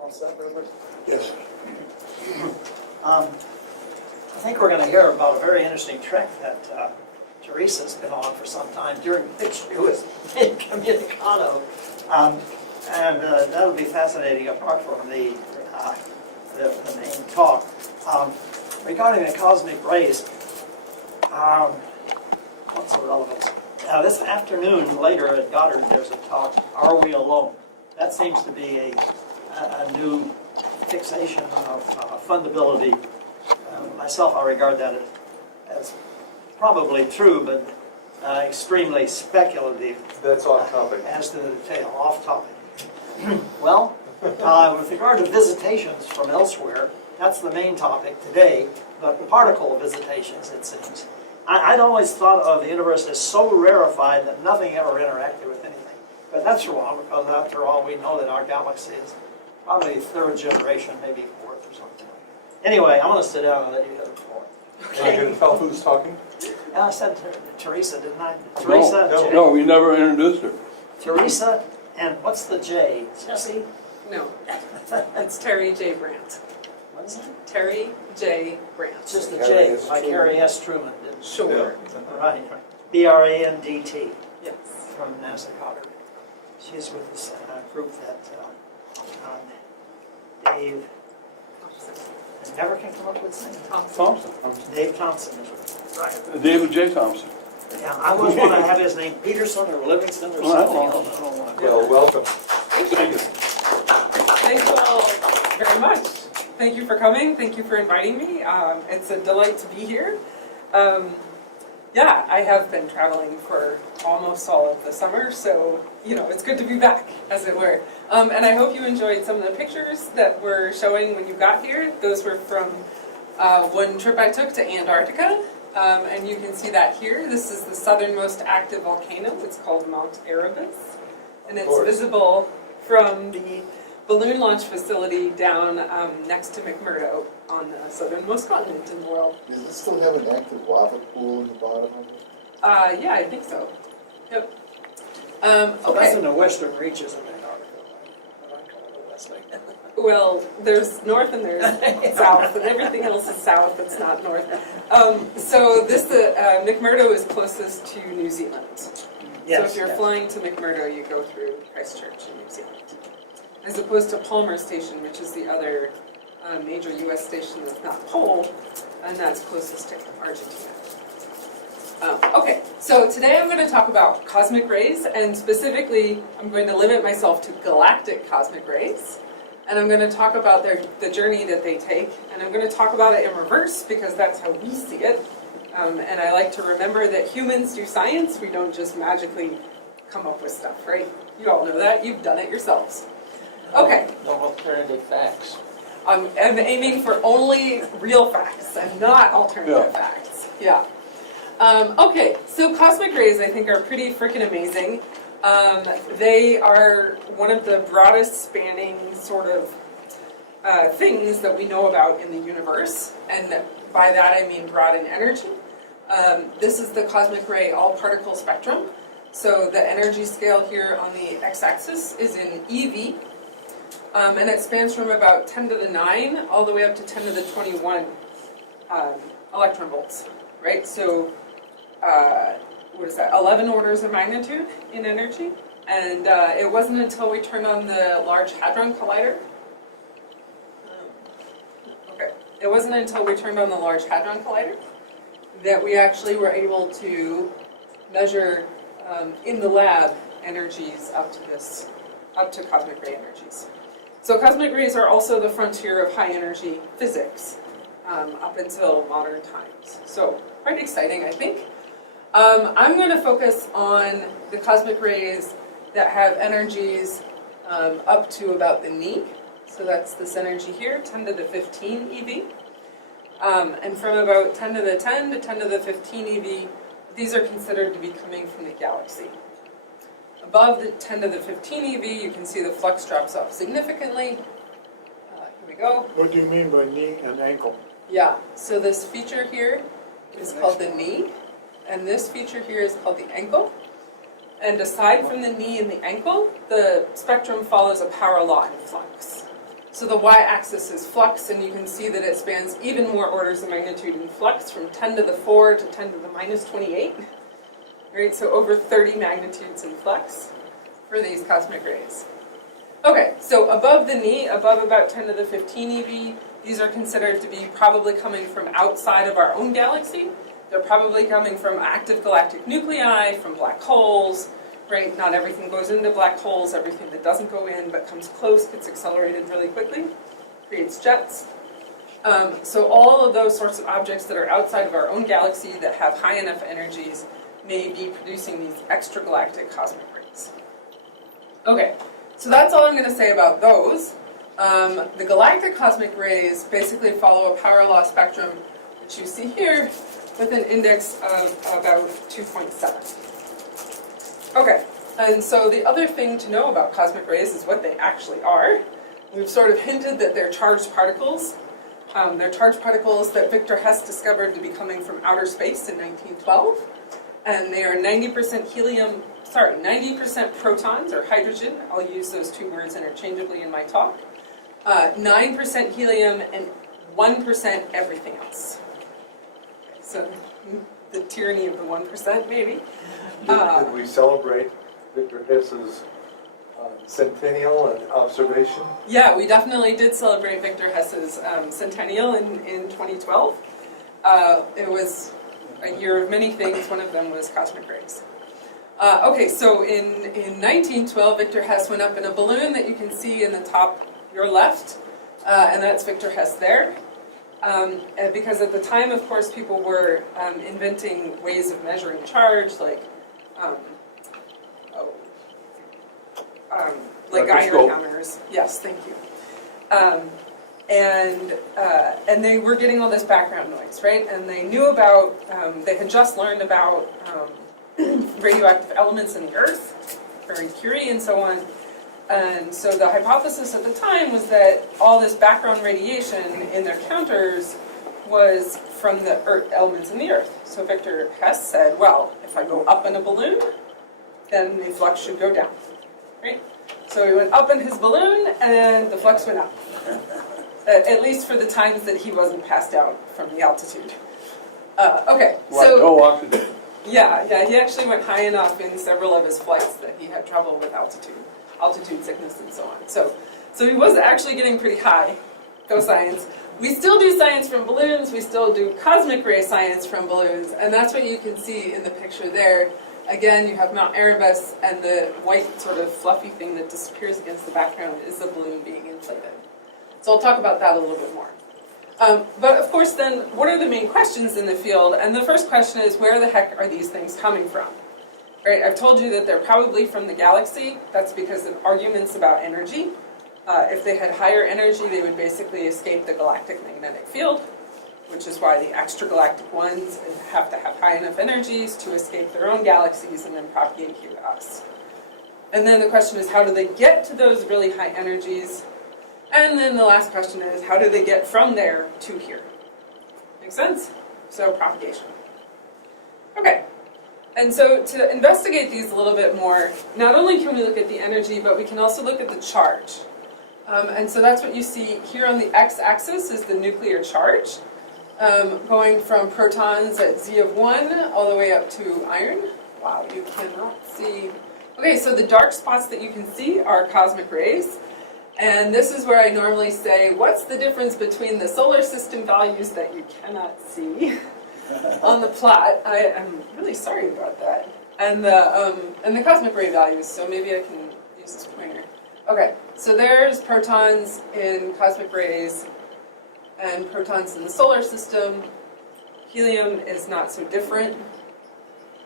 All set, Robert? Yes. I think we're going to hear about a very interesting trek that Theresa's been on for some time during which she was incommunicado. And that'll be fascinating apart from the main talk. Regarding the cosmic rays, what's the relevance? This afternoon, later at Goddard, there's a talk, Are We Alone? That seems to be a new fixation of fundability. Myself, I regard that as probably true, but extremely speculative. That's off topic. As to the detail, off topic. Well, with regard to visitations from elsewhere, that's the main topic today, but particle visitations, it seems. I'd always thought of the universe as so rarefied that nothing ever interacted with anything. But that's wrong, because after all, we know that our galaxy is probably third generation, maybe fourth or something. Anyway, I'm going to sit down and let you have the floor. Are you going to tell who's talking? I said Theresa, didn't I? Theresa, No, Jay. No, we never introduced her. Theresa, and what's the J? Jesse? No, it's Terry J. Brandt. What is it? Terry J. Brandt. Just the Harry J, S. like Truman. Harry S. Truman did. Sure. Right. B-R-A-N-D-T Yes. from NASA Goddard. She's with this group that Dave, I never can come up with his name. Thompson. Dave Thompson is with. Right. David J. Thompson. Yeah, I always want to have his name Peterson or Livingston or Well, I something don't else. I don't want to. Well, welcome. Thank you. Thank you all very much. Thank you for coming. Thank you for inviting me. It's a delight to be here. Yeah, I have been traveling for almost all of the summer, so, it's good to be back, as it were. And I hope you enjoyed some of the pictures that were showing when you got here. Those were from one trip I took to Antarctica, and you can see that here. This is the southernmost active volcano. It's called Mount Erebus, and it's visible from the balloon launch facility down next to McMurdo on the southernmost continent in the world. Does it still have an active lava pool in the bottom of it? Yeah, I think so. Yep. So that's Okay. in the western reaches of Antarctica, right? What I call the West Lake. Well, there's north and there's south, and everything else is south that's not north. So McMurdo is closest to New Zealand. Yes, So if you're yes. flying to McMurdo, you go through Christchurch in New Zealand, as opposed to Palmer Station, which is the other major U.S. station that's not pole, and that's closest to Argentina. Okay, so today I'm going to talk about cosmic rays, and specifically I'm going to limit myself to galactic cosmic rays, and I'm going to talk about the journey that they take, and I'm going to talk about it in reverse because that's how we see it. And I like to remember that humans do science, we don't just magically come up with stuff, right? You all know that, you've done it yourselves. Okay. No alternative facts. I'm aiming for only real facts and not alternative facts. Yeah. Okay, so cosmic rays I think are pretty freaking amazing. They are one of the broadest spanning sort of things that we know about in the universe, and by that I mean broad in energy. This is the cosmic ray all-particle spectrum. So the energy scale here on the x-axis is in eV, and it spans from about 10 to the 9 all the way up to 10 to the 21 electron volts, right? So what is that, 11 orders of magnitude in energy. And it wasn't until we turned on the Large Hadron Collider, it wasn't until we turned on the Large Hadron Collider that we actually were able to measure in the lab energies up to cosmic ray energies. So cosmic rays are also the frontier of high energy physics up until modern times. So quite exciting, I think. I'm going to focus on the cosmic rays that have energies up to about the knee. So that's this energy here, 10 to the 15 eV. And from about 10 to the 10 to 10 to the 15 eV, these are considered to be coming from the galaxy. Above the 10 to the 15 eV, you can see the flux drops off significantly. Here we go. What do you mean by knee and ankle? Yeah, so this feature here is called the knee, and this feature here is called the ankle. And aside from the knee and the ankle, the spectrum follows a power law in flux. So the y-axis is flux, and you can see that it spans even more orders of magnitude in flux, from 10 to the 4 to 10 to the minus 28. Right, so over 30 magnitudes in flux for these cosmic rays. Okay, so above the knee, above about 10 to the 15 eV, these are considered to be probably coming from outside of our own galaxy. They're probably coming from active galactic nuclei, from black holes, right? Not everything goes into black holes, everything that doesn't go in but comes close gets accelerated really quickly, creates jets. So all of those sorts of objects that are outside of our own galaxy that have high enough energies may be producing these extragalactic cosmic rays. Okay, so that's all I'm going to say about those. The galactic cosmic rays basically follow a power law spectrum, which you see here, with an index of about 2.7. Okay, and so the other thing to know about cosmic rays is what they actually are. We've sort of hinted that they're charged particles. They're charged particles that Victor Hess discovered to be coming from outer space in 1912. And they are 90% helium, 90% protons or hydrogen. I'll use those two words interchangeably in my talk. 9% helium and 1% everything else. So the tyranny of the 1%, maybe. Did we celebrate Victor Hess's centennial and observation? Yeah, we definitely did celebrate Victor Hess's centennial in 2012. It was a year of many things. One of them was cosmic rays. Okay, so in 1912, Victor Hess went up in a balloon that you can see in the top, your left, and that's Victor Hess there. And because at the time, of course, people were inventing ways of measuring charge, like iron Microscope. hammers. Yes, thank you. And they were getting all this background noise, right? And they knew about, they had just learned about radioactive elements in the Earth, Marie Curie and so on. And so the hypothesis at the time was that all this background radiation in their counters was from the elements in the Earth. So Victor Hess said, well, if I go up in a balloon, then the flux should go down, right? So he went up in his balloon, and the flux went up. At least for the times that he wasn't passed out from the altitude. Okay, Like so no oxygen. yeah, he actually went high enough in several of his flights that he had trouble with altitude sickness and so on. So he was actually getting pretty high. Go science. We still do science from balloons. We still do cosmic ray science from balloons, and that's what you can see in the picture there. Again, you have Mount Erebus, and the white sort of fluffy thing that disappears against the background is the balloon being inflated. So I'll talk about that a little bit more. But of course then, what are the main questions in the field? And the first question is, where the heck are these things coming from? Right, I've told you that they're probably from the galaxy. That's because of arguments about energy. If they had higher energy, they would basically escape the galactic magnetic field, which is why the extragalactic ones have to have high enough energies to escape their own galaxies and then propagate here to us. And then the question is, how do they get to those really high energies? And then the last question is, how do they get from there to here? Make sense? So propagation. Okay. And so to investigate these a little bit more, not only can we look at the energy, but we can also look at the charge. And so that's what you see here on the x-axis is the nuclear charge, going from protons at Z of 1 all the way up to iron. Wow, you cannot see. Okay, so the dark spots that you can see are cosmic rays. And this is where I normally say, what's the difference between the solar system values that you cannot see on the plot? I am really sorry about that. And the cosmic ray values, so maybe I can use this pointer. Okay, so there's protons in cosmic rays and protons in the solar system. Helium is not so different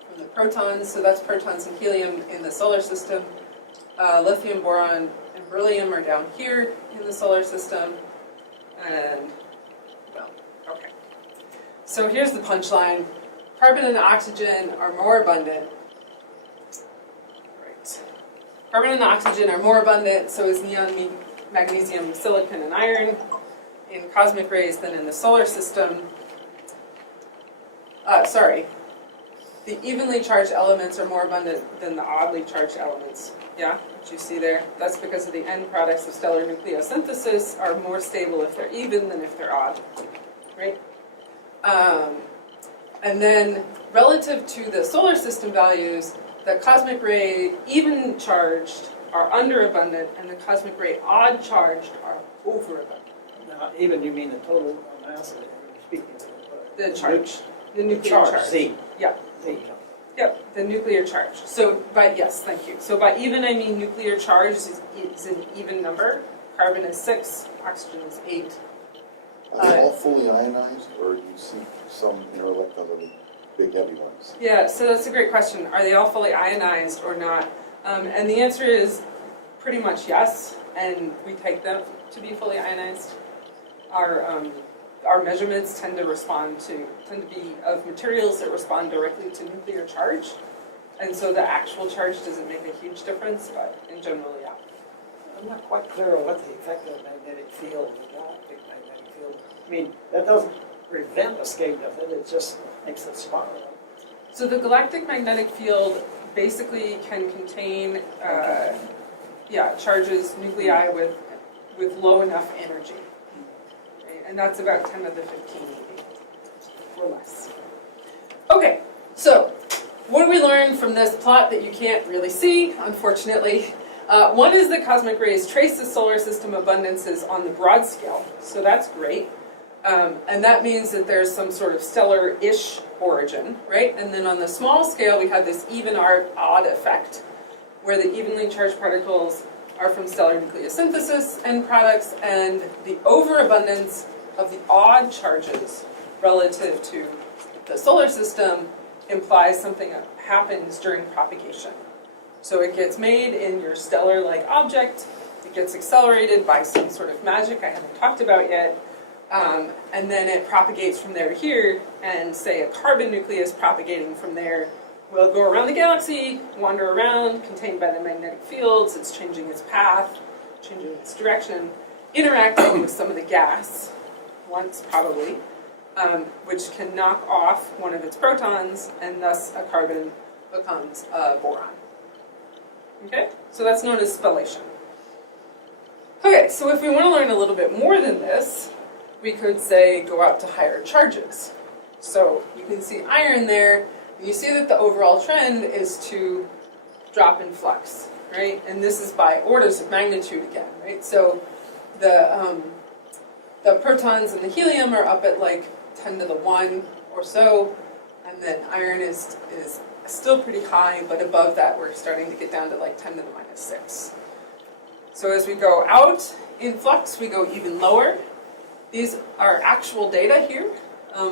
from the protons, so that's protons and helium in the solar system. Lithium, boron, and beryllium are down here in the solar system. And, well, okay. So here's the punchline. Carbon and oxygen are more abundant. Right. Carbon and oxygen are more abundant, so is neon, magnesium, silicon, and iron in cosmic rays than in the solar system. The evenly charged elements are more abundant than the oddly charged elements. Yeah? which you see there. That's because of the end products of stellar nucleosynthesis are more stable if they're even than if they're odd, right? And then relative to the solar system values, the cosmic ray even charged are underabundant, and the cosmic ray odd charged are overabundant. Now, even you mean the total mass of it, you're speaking of The charge, the the nuclear charge, Z. Yeah. Z. Yep, the nuclear charge. So by, yes, thank you. So by even, I mean nuclear charge is an even number. Carbon is 6, oxygen is 8. Are they all fully ionized, or do you see some inner electrons on the big heavy ones? Yeah, so that's a great question. Are they all fully ionized or not? And the answer is pretty much yes, and we take them to be fully ionized. Our measurements tend to be of materials that respond directly to nuclear charge, and so the actual charge doesn't make a huge difference, but in general, yeah. I'm not quite clear on what the effect of the magnetic field, the galactic magnetic field. I mean, that doesn't prevent escape of it, it just makes it smaller. So the galactic magnetic field basically can contain, charges, nuclei with low enough energy. Okay, and that's about 10 to the 15 or less. Okay, so what do we learn from this plot that you can't really see, unfortunately? One is that cosmic rays trace the solar system abundances on the broad scale, so that's great. And that means that there's some sort of stellar-ish origin, right? And then on the small scale, we have this even-odd effect, where the evenly charged particles are from stellar nucleosynthesis end products, and the overabundance of the odd charges relative to the solar system implies something that happens during propagation. So it gets made in your stellar-like object, it gets accelerated by some sort of magic I haven't talked about yet, and then it propagates from there to here, and say a carbon nucleus propagating from there will go around the galaxy, wander around, contained by the magnetic fields, it's changing its path, changing its direction, interacting with some of the gas, once probably, which can knock off one of its protons, and thus a carbon becomes a boron. Okay, so that's known as spallation. Okay, so if we want to learn a little bit more than this, we could say go out to higher charges. So you can see iron there, and you see that the overall trend is to drop in flux, right? And this is by orders of magnitude again, right? So the protons and the helium are up at like 10 to the 1 or so, and then iron is still pretty high, but above that we're starting to get down to like 10 to the minus 6. So as we go out in flux, we go even lower. These are actual data here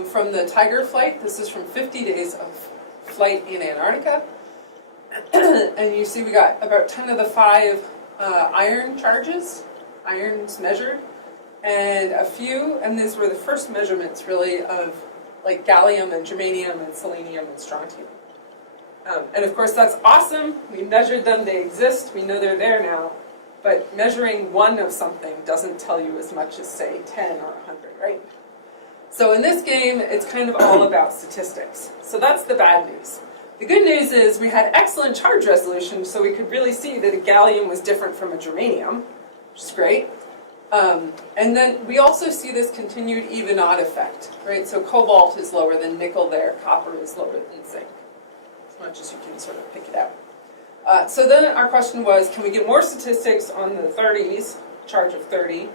from the Tiger flight. This is from 50 days of flight in Antarctica. And you see we got about 10 to the 5 iron charges, irons measured, and a few, and these were the first measurements really of like gallium and germanium and selenium and strontium. And of course that's awesome, we measured them, they exist, we know they're there now, but measuring one of something doesn't tell you as much as say 10 or 100, right? So in this game, it's kind of all about statistics. So that's the bad news. The good news is we had excellent charge resolution, so we could really see that a gallium was different from a germanium, which is great. And then we also see this continued even-odd effect, right? So cobalt is lower than nickel there, copper is lower than zinc, as much as you can sort of pick it out. So then our question was, can we get more statistics on the 30s, charge of 30,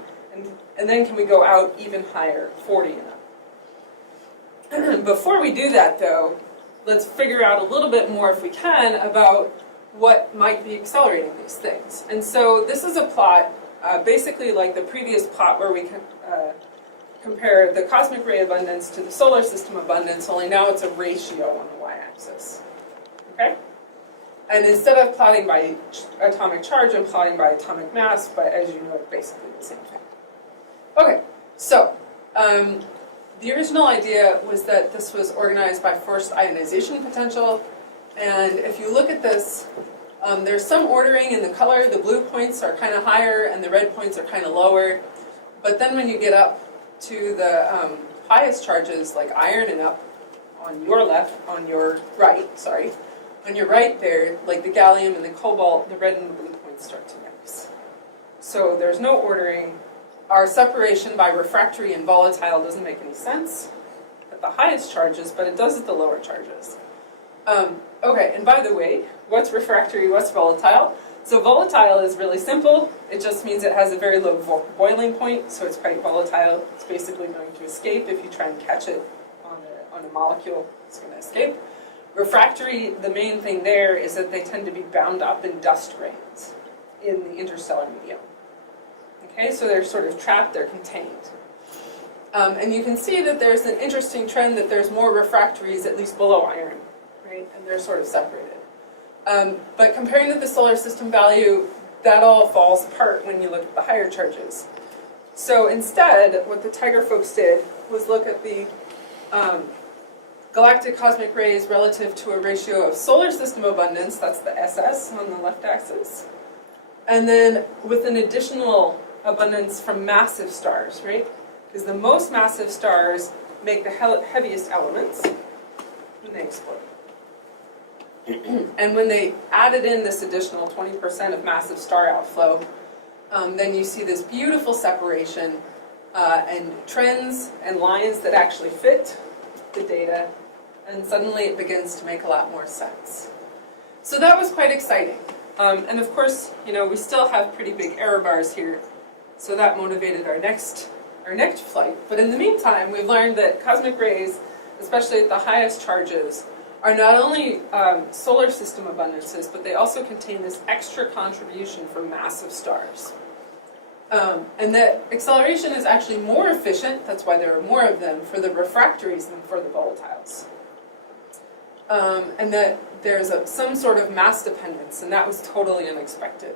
and then can we go out even higher, 40 and up? Before we do that though, let's figure out a little bit more, if we can, about what might be accelerating these things. And so this is a plot, basically like the previous plot where we can compare the cosmic ray abundance to the solar system abundance, only now it's a ratio on the y-axis. Okay? And instead of plotting by atomic charge, I'm plotting by atomic mass, but as you know, it's basically the same thing. Okay, so the original idea was that this was organized by forced ionization potential, and if you look at this, there's some ordering in the color. The blue points are kind of higher, and the red points are kind of lower, but then when you get up to the highest charges, like iron and up, on your right there, like the gallium and the cobalt, the red and the blue points points start to mix. So there's no ordering. Our separation by refractory and volatile doesn't make any sense at the highest charges, but it does at the lower charges. Okay, and by the way, what's refractory, what's volatile? So volatile is really simple. It just means it has a very low boiling point, so it's quite volatile. It's basically going to escape. If you try and catch it on a molecule, it's going to escape. Refractory, the main thing there is that they tend to be bound up in dust grains in the interstellar medium. Okay, so they're sort of trapped, they're contained. And you can see that there's an interesting trend that there's more refractories, at least below iron, right? And they're sort of separated. But comparing to the solar system value, that all falls apart when you look at the higher charges. So instead, what the Tiger folks did was look at the galactic cosmic rays relative to a ratio of solar system abundance, that's the SS on the left axis, and then with an additional abundance from massive stars, right? Because the most massive stars make the heaviest elements when they explode. And when they added in this additional 20% of massive star outflow, then you see this beautiful separation and trends and lines that actually fit the data, and suddenly it begins to make a lot more sense. So that was quite exciting. And of course, we still have pretty big error bars here, so that motivated our next flight. But in the meantime, we've learned that cosmic rays, especially at the highest charges, are not only solar system abundances, but they also contain this extra contribution from massive stars. And that acceleration is actually more efficient, that's why there are more of them, for the refractories than for the volatiles. And that there's some sort of mass dependence, and that was totally unexpected.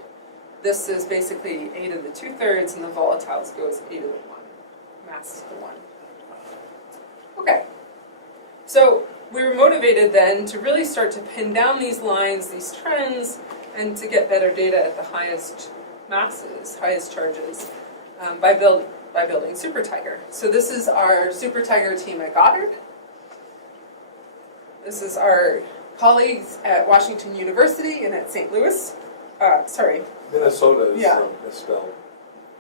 This is basically 8 to the 2/3, and the volatiles goes 8 to the 1. Mass to the 1. Okay. So we were motivated then to really start to pin down these lines, these trends, and to get better data at the highest masses, highest charges, by building Super Tiger. So this is our Super Tiger team at Goddard. This is our colleagues at Washington University and at St. Louis. Minnesota is Yeah. misspelled.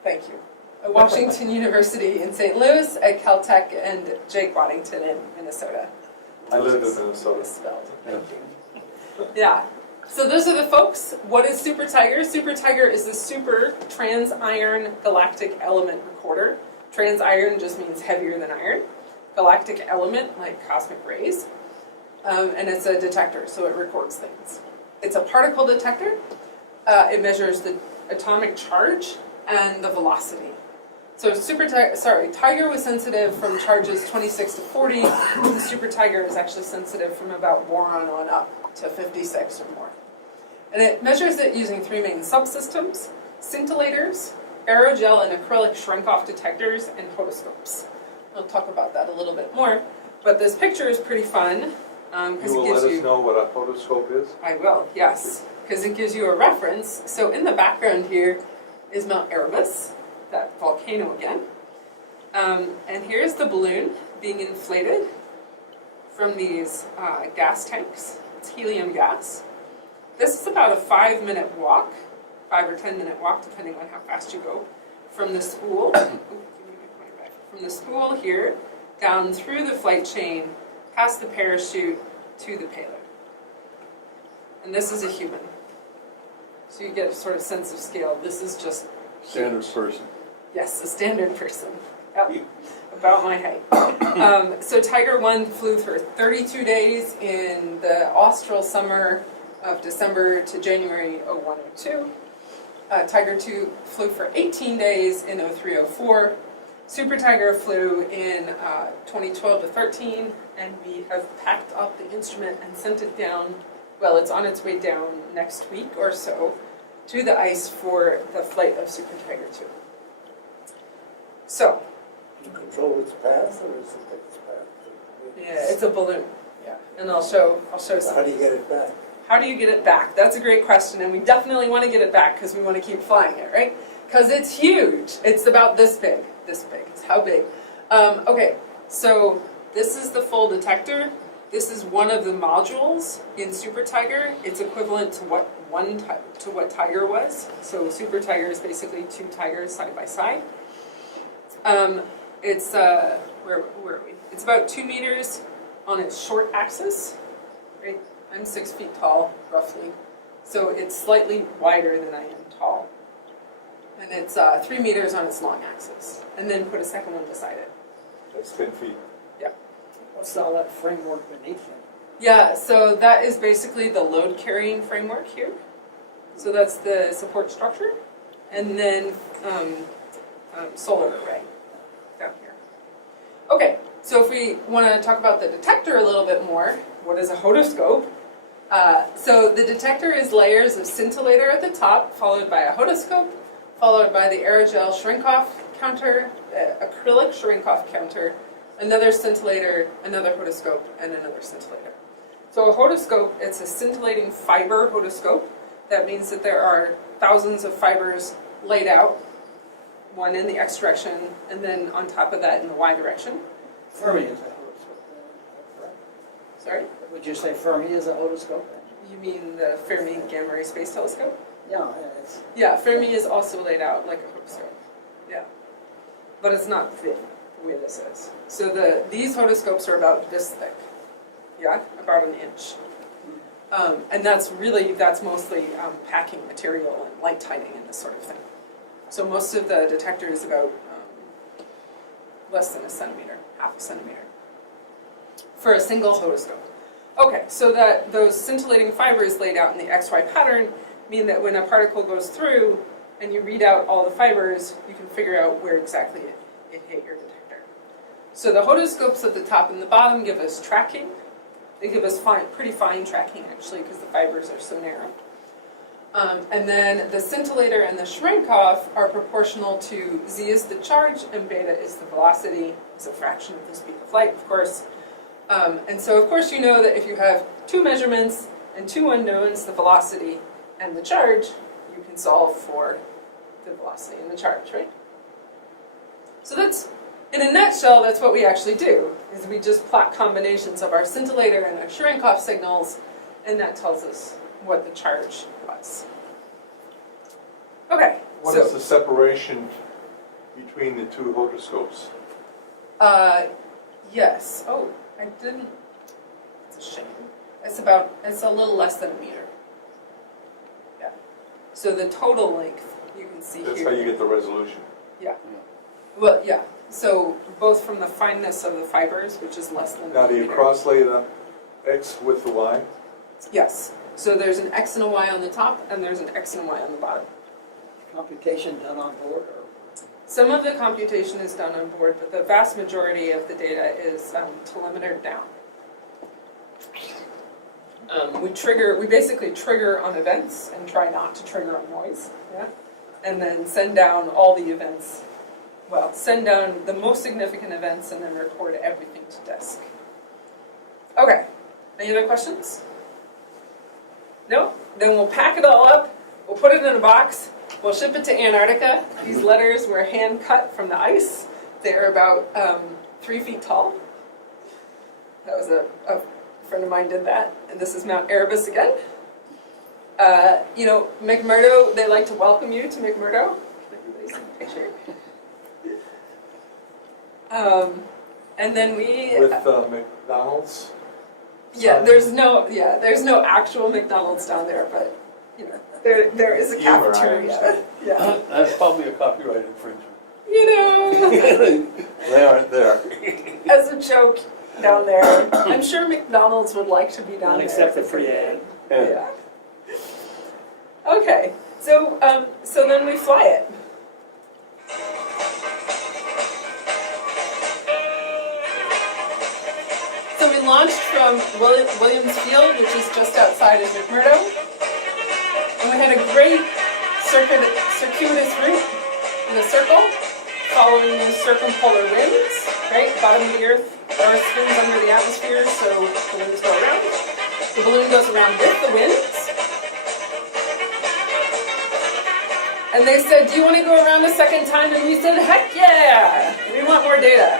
Thank you. At Washington University in St. Louis, at Caltech, and Jake Waddington in Minnesota. I lived in Minnesota. Misspelled. Thank you. Yeah. So those are the folks. What is Super Tiger? Super Tiger is the super trans-iron galactic element recorder. Trans-iron just means heavier than iron. Galactic element, like cosmic rays. And it's a detector, so it records things. It's a particle detector. It measures the atomic charge and the velocity. So Tiger was sensitive from charges 26 to 40. The Super Tiger is actually sensitive from about boron on up to 56 or more. And it measures it using 3 main subsystems: scintillators, aerogel and acrylic shrink-off detectors, and photoscopes. I'll talk about that a little bit more. But this picture is pretty fun. You will let us know what a photoscope is? I will, yes, because it gives you a reference. So in the background here is Mount Erebus, that volcano again. And here's the balloon being inflated from these gas tanks. It's helium gas. This is about a 5-minute walk, 5 or 10-minute walk, depending on how fast you go, from the spool. From the spool here, down through the flight chain, past the parachute, to the payload. And this is a human. So you get a sort of sense of scale. This is just Standard person. yes, a standard person. Yep. About my height. So Tiger 1 flew for 32 days in the austral summer of December to January 0102. Tiger 2 flew for 18 days in 0304. Super Tiger flew in 2012 to 13, and we have packed up the instrument and sent it down. Well, it's on its way down next week or so to the ice for the flight of Super Tiger 2. So, You control its path, or is it its path? yeah, it's a balloon. Yeah, and I'll show So some. how do you get it back? How do you get it back? That's a great question, and we definitely want to get it back because we want to keep flying it, right? Because it's huge. It's about this big. This big. It's how big? Okay, so this is the full detector. This is one of the modules in Super Tiger. It's equivalent to what to what Tiger was. So Super Tiger is basically 2 tigers side by side. It's where are we? It's about 2 meters on its short axis. Right? I'm 6 feet tall, roughly. So it's slightly wider than I am tall. And it's 3 meters on its long axis. And then put a second one beside it. That's 10 feet. Yeah. What's all that framework beneath it? Yeah, so that is basically the load carrying framework here. So that's the support structure. And then solar array down here. Okay, so if we want to talk about the detector a little bit more, what is a hodoscope? So the detector is layers of scintillator at the top, followed by a hodoscope, followed by the aerogel shrink-off counter, acrylic shrink-off counter, another scintillator, another hodoscope, and another scintillator. So a hodoscope, it's a scintillating fiber hodoscope. That means that there are thousands of fibers laid out, one in the X direction, and then on top of that in the Y direction. Fermi is a hodoscope. Correct? Sorry? Would you say Fermi is a hodoscope? You mean the Fermi Gamma Ray Space Telescope? Yeah, it's Yeah, Fermi is also laid out like a hodoscope. Yeah. But it's not thin, the way this is. So these hodoscopes are about this thick. Yeah, about an inch. And that's mostly packing material and light timing and this sort of thing. So most of the detector is about less than a centimeter, half a centimeter, for a single hodoscope. Okay, so that those scintillating fibers laid out in the XY pattern mean that when a particle goes through and you read out all the fibers, you can figure out where exactly it hit your detector. So the hodoscopes at the top and the bottom give us tracking. They give us pretty fine tracking, actually, because the fibers are so narrow. And then the scintillator and the shrink-off are proportional to Z is the charge and beta is the velocity. It's a fraction of the speed of light, of course. And so, of course, you know that if you have 2 measurements and 2 unknowns, the velocity and the charge, you can solve for the velocity and the charge, right? So that's, in a nutshell, that's what we actually do, is we just plot combinations of our scintillator and our shrink-off signals, and that tells us what the charge was. Okay. What is the separation between the 2 hodoscopes? Yes. Oh, I didn't. It's a shame. It's a little less than a meter. Yeah. So the total length, you can see That's here. how you get the resolution. Yeah. Well, yeah. So both from the fineness of the fibers, which is less than Now, a do you meter. cross-lay the X with the Y? Yes. So there's an X and a Y on the top, and there's an X and a Y on the bottom. computation done on board, or Some of the computation is done on board, but the vast majority of the data is telemetered down. We basically trigger on events and try not to trigger on noise, yeah? And then send down all the events. Well, send down the most significant events and then record everything to disk. Okay, any other questions? No? Then we'll pack it all up, we'll put it in a box, we'll ship it to Antarctica. These letters were hand cut from the ice. They're about 3 feet tall. That was a friend of mine did that, and this is Mount Erebus again. McMurdo, they like to welcome you to McMurdo. Can everybody see the picture? And then we... With McDonald's? Yeah, there's no actual McDonald's down there, but, there is a Humor, I cafeteria. understand. Yeah. That's probably a copyright infringement. They aren't there. As a joke down there, I'm sure McDonald's would like to be down not there. accept the free ad. Yeah. Okay, so then we fly it. So we launched from Williams Field, which is just outside of McMurdo, and we had a great circuitous route in a circle, following the circumpolar winds. Right, the bottom of the Earth spins under the atmosphere, so the winds go around. The balloon goes around with the winds. And they said, do you want to go around a second time? And we said, heck yeah! We want more data.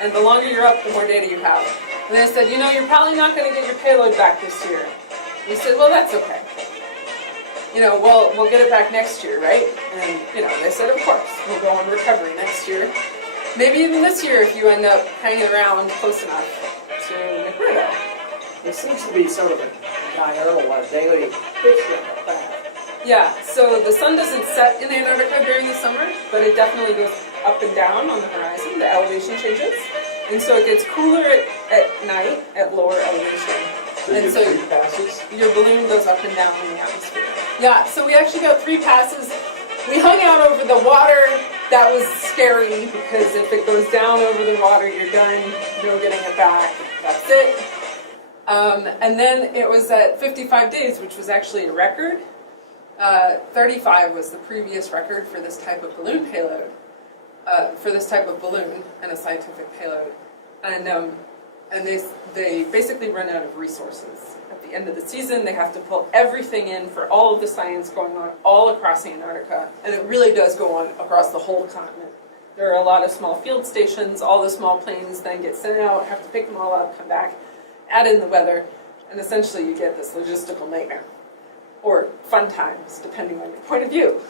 And the longer you're up, the more data you have. And they said, you're probably not going to get your payload back this year. We said, well, that's okay. well, we'll get it back next year, right? And, they said, of course, we'll go on recovery next year. Maybe even this year if you end up hanging around close enough to McMurdo. There seems to be sort of a diurnal, daily picture of that. Yeah, so the sun doesn't set in Antarctica during the summer, but it definitely goes up and down on the horizon. The elevation changes. And so it gets cooler at night at lower elevation. So you And get 3 passes? your balloon goes up and down in the atmosphere. Yeah, so we actually got 3 passes. We hung out over the water. That was scary because if it goes down over the water, you're done. No getting it back. That's it. And then it was at 55 days, which was actually a record. 35 was the previous record for this type of balloon payload, for this type of balloon and a scientific payload. And they basically run out of resources. At the end of the season, they have to pull everything in for all of the science going on all across Antarctica. And it really does go on across the whole continent. There are a lot of small field stations. All the small planes then get sent out, have to pick them all up, come back, add in the weather, and essentially you get this logistical nightmare. Or fun times, depending on your point of view.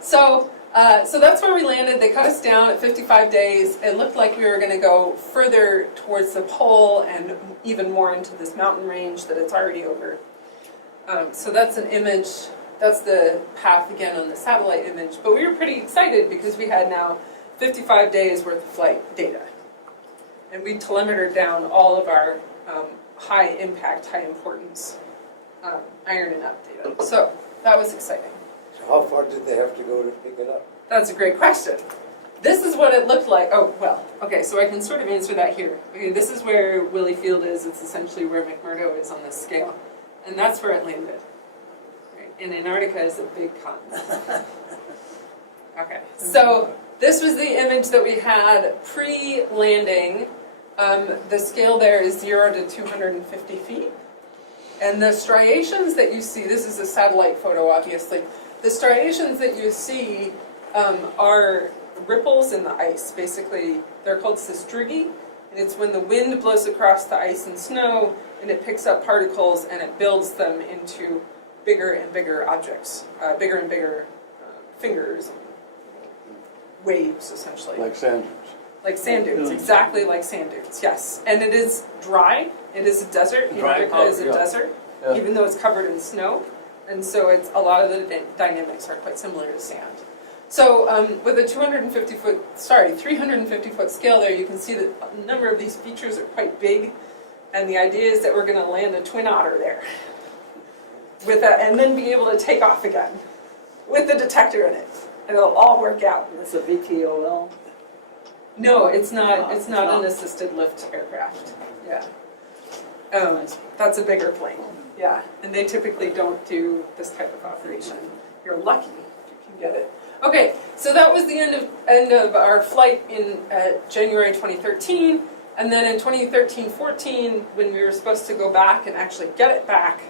So that's where we landed. They cut us down at 55 days. It looked like we were going to go further towards the pole and even more into this mountain range that it's already over. So that's an image. That's the path again on the satellite image. But we were pretty excited because we had now 55 days worth of flight data. And we telemetered down all of our high impact, high importance iron and up data. So that was exciting. So how far did they have to go to pick it up? That's a great question. This is what it looked like. Oh, well, okay, so I can sort of answer that here. Okay, this is where Willie Field is. It's essentially where McMurdo is on this scale. And that's where it landed. Right? And Antarctica is a big continent. Okay, so this was the image that we had pre-landing. The scale there is 0 to 250 feet. And the striations that you see, this is a satellite photo, obviously. The striations that you see are ripples in the ice. Basically, they're called systrugi, and it's when the wind blows across the ice and snow, and it picks up particles and it builds them into bigger and bigger objects, bigger and bigger fingers, and waves, essentially. Like sand dunes. Like sand dunes, exactly like sand dunes, yes. And it is dry. It is a desert. Dry Antarctica is a yeah. desert, Yeah. even though it's covered in snow. And so it's a lot of the dynamics are quite similar to sand. So with a 350 foot scale there, you can see that a number of these features are quite big. And the idea is that we're going to land a twin otter there, and then be able to take off again with the detector in it, and it'll all work out. It's a VTOL. No, it's not. It's not not. an assisted lift aircraft. Yeah, that's a bigger plane. Yeah, and they typically don't do this type of operation. You're lucky if you can get it. Okay, so that was the end of our flight in January 2013, and then in 2013-14, when we were supposed to go back and actually get it back,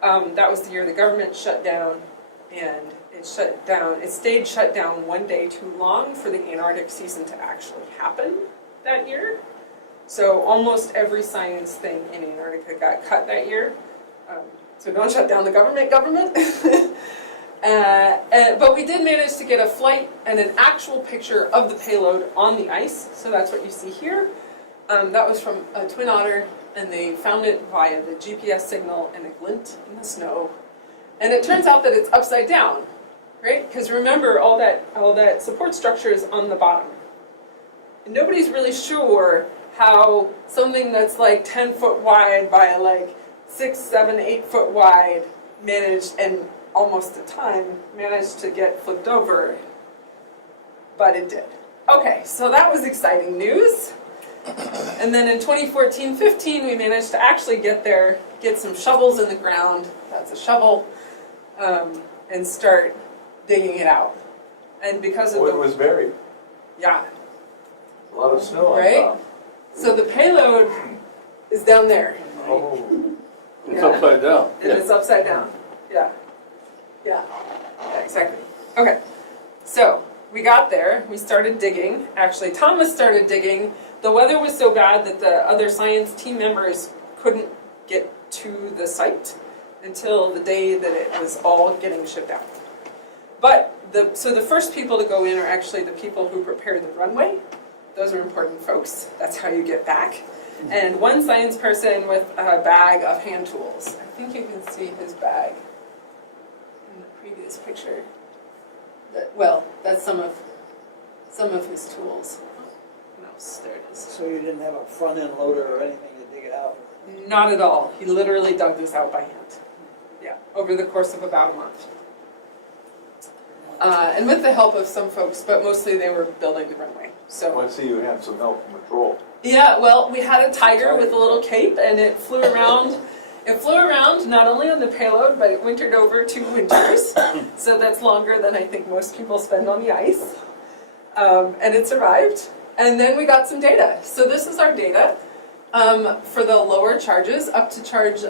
that was the year the government shut down, and it stayed shut down one day too long for the Antarctic season to actually happen that year. So almost every science thing in Antarctica got cut that year. So don't shut down the government. But we did manage to get a flight and an actual picture of the payload on the ice. So that's what you see here. That was from a twin otter, and they found it via the GPS signal and a glint in the snow. And it turns out that it's upside down, right? Because remember, all that support structure is on the bottom. And nobody's really sure how something that's like 10 foot wide by like 6, 7, 8 foot wide managed, and almost the time, managed to get flipped over. But it did. Okay, so that was exciting news. And then in 2014-15, we managed to actually get there, get some shovels in the ground, that's a shovel, and start digging it out. And because of It was buried. yeah, A lot of snow on Right? top. so the payload is down there. Oh. It's Yeah. upside down. And it's upside down. Yeah. Yeah, exactly. Okay, so we got there, we started digging. Actually, Thomas started digging. The weather was so bad that the other science team members couldn't get to the site. until the day that it was all getting shipped out. But so the first people to go in are actually the people who prepared the runway. Those are important folks. That's how you get back. And one science person with a bag of hand tools. I think you can see his bag in the previous picture. Well, that's some of his tools. No, there it is. So you didn't have a front end loader or anything to dig it out? Not at all. He literally dug this out by hand. Yeah, over the course of about a month. And with the help of some folks, but mostly they were building the runway. So I see you had some help from a troll. yeah, well, we had a tiger with a little cape, and it flew around. It flew around not only on the payload, but it wintered over 2 winters. So that's longer than I think most people spend on the ice. And it survived. And then we got some data. So this is our data for the lower charges, up to charge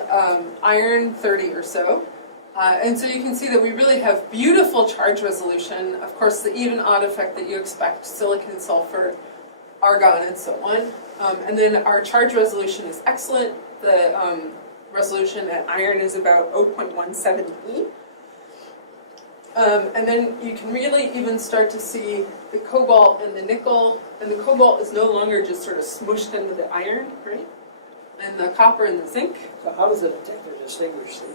iron 30 or so. And so you can see that we really have beautiful charge resolution. Of course, the even-odd effect that you expect, silicon, sulfur, argon, and so on. And then our charge resolution is excellent. The resolution at iron is about 0.17 E. And then you can really even start to see the cobalt and the nickel. And the cobalt is no longer just sort of smushed into the iron, right? And the copper and the zinc. So how does the detector distinguish the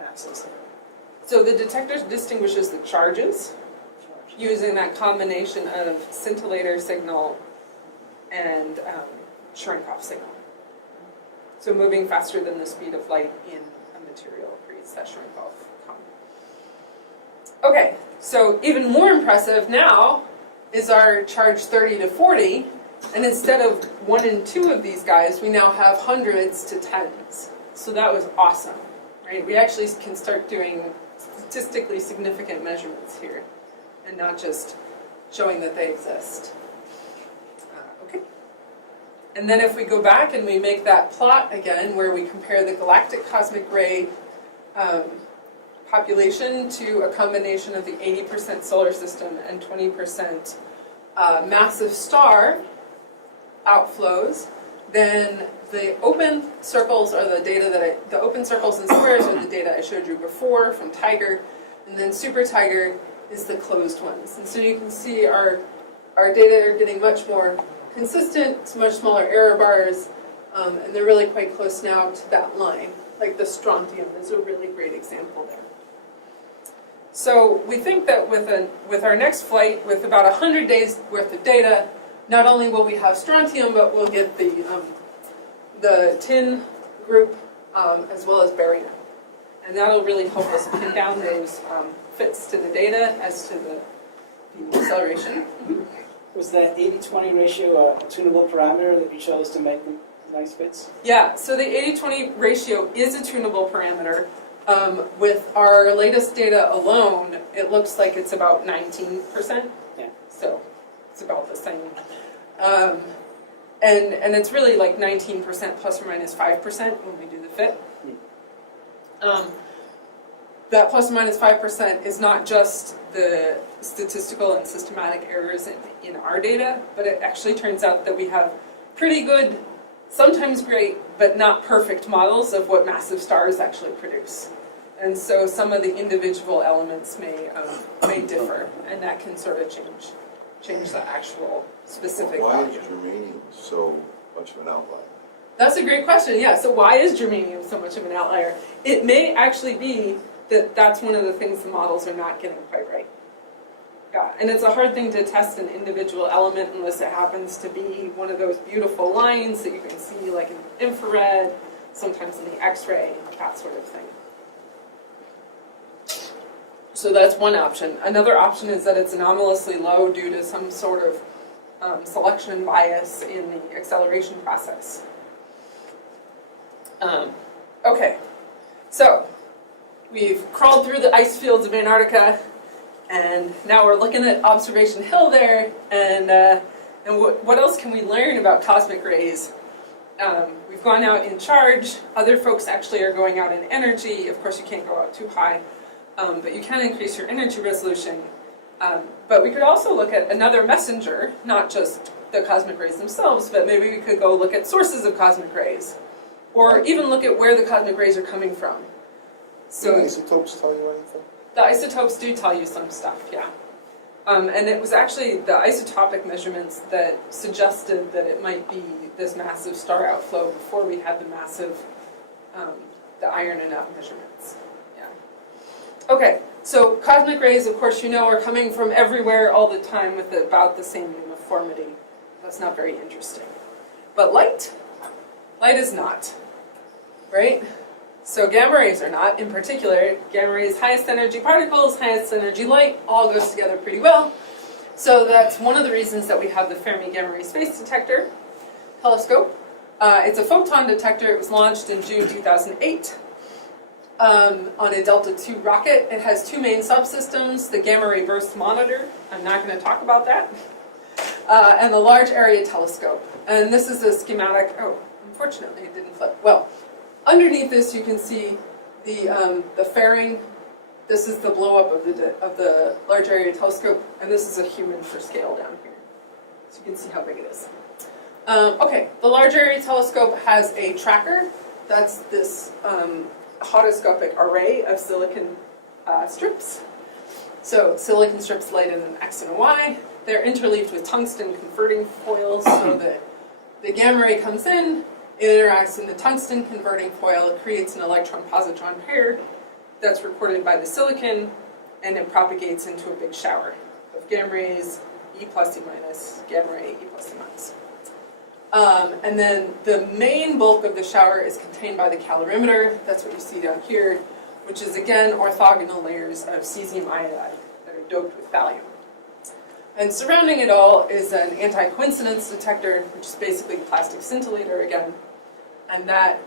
masses? So the detector distinguishes the charges using that combination of scintillator signal and shrink-off signal. So moving faster than the speed of light in a material creates that shrink-off comment. Okay, so even more impressive now is our charge 30 to 40, and instead of 1 and 2 of these guys, we now have hundreds to tens. So that was awesome, right? We actually can start doing statistically significant measurements here, and not just showing that they exist. Okay. And then if we go back and we make that plot again, where we compare the galactic cosmic ray population to a combination of the 80% solar system and 20% massive star outflows, then the open circles are the data that the open circles and squares are the data I showed you before from Tiger, and then Super Tiger is the closed ones. And so you can see our data are getting much more consistent, much smaller error bars, and they're really quite close now to that line. Like the strontium is a really great example there. So we think that with our next flight, with about 100 days worth of data, not only will we have strontium, but we'll get the tin group as well as barium. And that'll really help us pin down those fits to the data as to the acceleration. Was that 80-20 ratio a tunable parameter that you chose to make the nice fits? Yeah, so the 80-20 ratio is a tunable parameter. With our latest data alone, it looks like it's about 19%. Yeah. So it's about the same. And it's really like 19% plus or minus 5% when we do the fit. That plus or minus 5% is not just the statistical and systematic errors in our data, but it actually turns out that we have pretty good, sometimes great, but not perfect models of what massive stars actually produce. And so some of the individual elements may differ, and that can sort of change the actual specific Why value. is germanium so much of an outlier? That's a great question, yeah. So why is germanium so much of an outlier? It may actually be that that's one of the things the models are not getting quite right. Yeah, and it's a hard thing to test an individual element unless it happens to be one of those beautiful lines that you can see like in the infrared, sometimes in the X-ray, that sort of thing. So that's one option. Another option is that it's anomalously low due to some sort of selection bias in the acceleration process. Okay, so we've crawled through the ice fields of Antarctica, and now we're looking at Observation Hill there, and what else can we learn about cosmic rays? We've gone out in charge. Other folks actually are going out in energy. Of course, you can't go out too high, but you can increase your energy resolution. But we could also look at another messenger, not just the cosmic rays themselves, but maybe we could go look at sources of cosmic rays, or even look at where the cosmic rays are coming from. So Do isotopes tell you anything? the isotopes do tell you some stuff, yeah. And it was actually the isotopic measurements that suggested that it might be this massive star outflow before we had the massive, the iron enough measurements. Yeah. Okay, so cosmic rays, of course, you know, are coming from everywhere all the time with about the same uniformity. That's not very interesting. But light is not, right? So gamma rays are not. In particular, gamma rays, highest energy particles, highest energy light, all goes together pretty well. So that's one of the reasons that we have the Fermi Gamma Ray Space Detector telescope. It's a photon detector. It was launched in June 2008 on a Delta II rocket. It has two main subsystems, the Gamma Ray Burst Monitor, I'm not going to talk about that, and the Large Area Telescope. And this is a schematic. Oh, unfortunately it didn't flip. Well, underneath this you can see the fairing. This is the blow up of the Large Area Telescope, and this is a human for scale down here. So you can see how big it is. Okay, the Large Area Telescope has a tracker. That's this hodoscopic array of silicon strips. So silicon strips light in an X and a Y. They're interleaved with tungsten converting foils so that the gamma ray comes in, it interacts in the tungsten converting foil, it creates an electron-positron pair that's recorded by the silicon, and it propagates into a big shower of gamma rays, E plus, E minus, gamma ray, E plus, E minus. And then the main bulk of the shower is contained by the calorimeter. That's what you see down here, which is again orthogonal layers of cesium iodide that are doped with thallium. And surrounding it all is an anti-coincidence detector, which is basically a plastic scintillator again, and that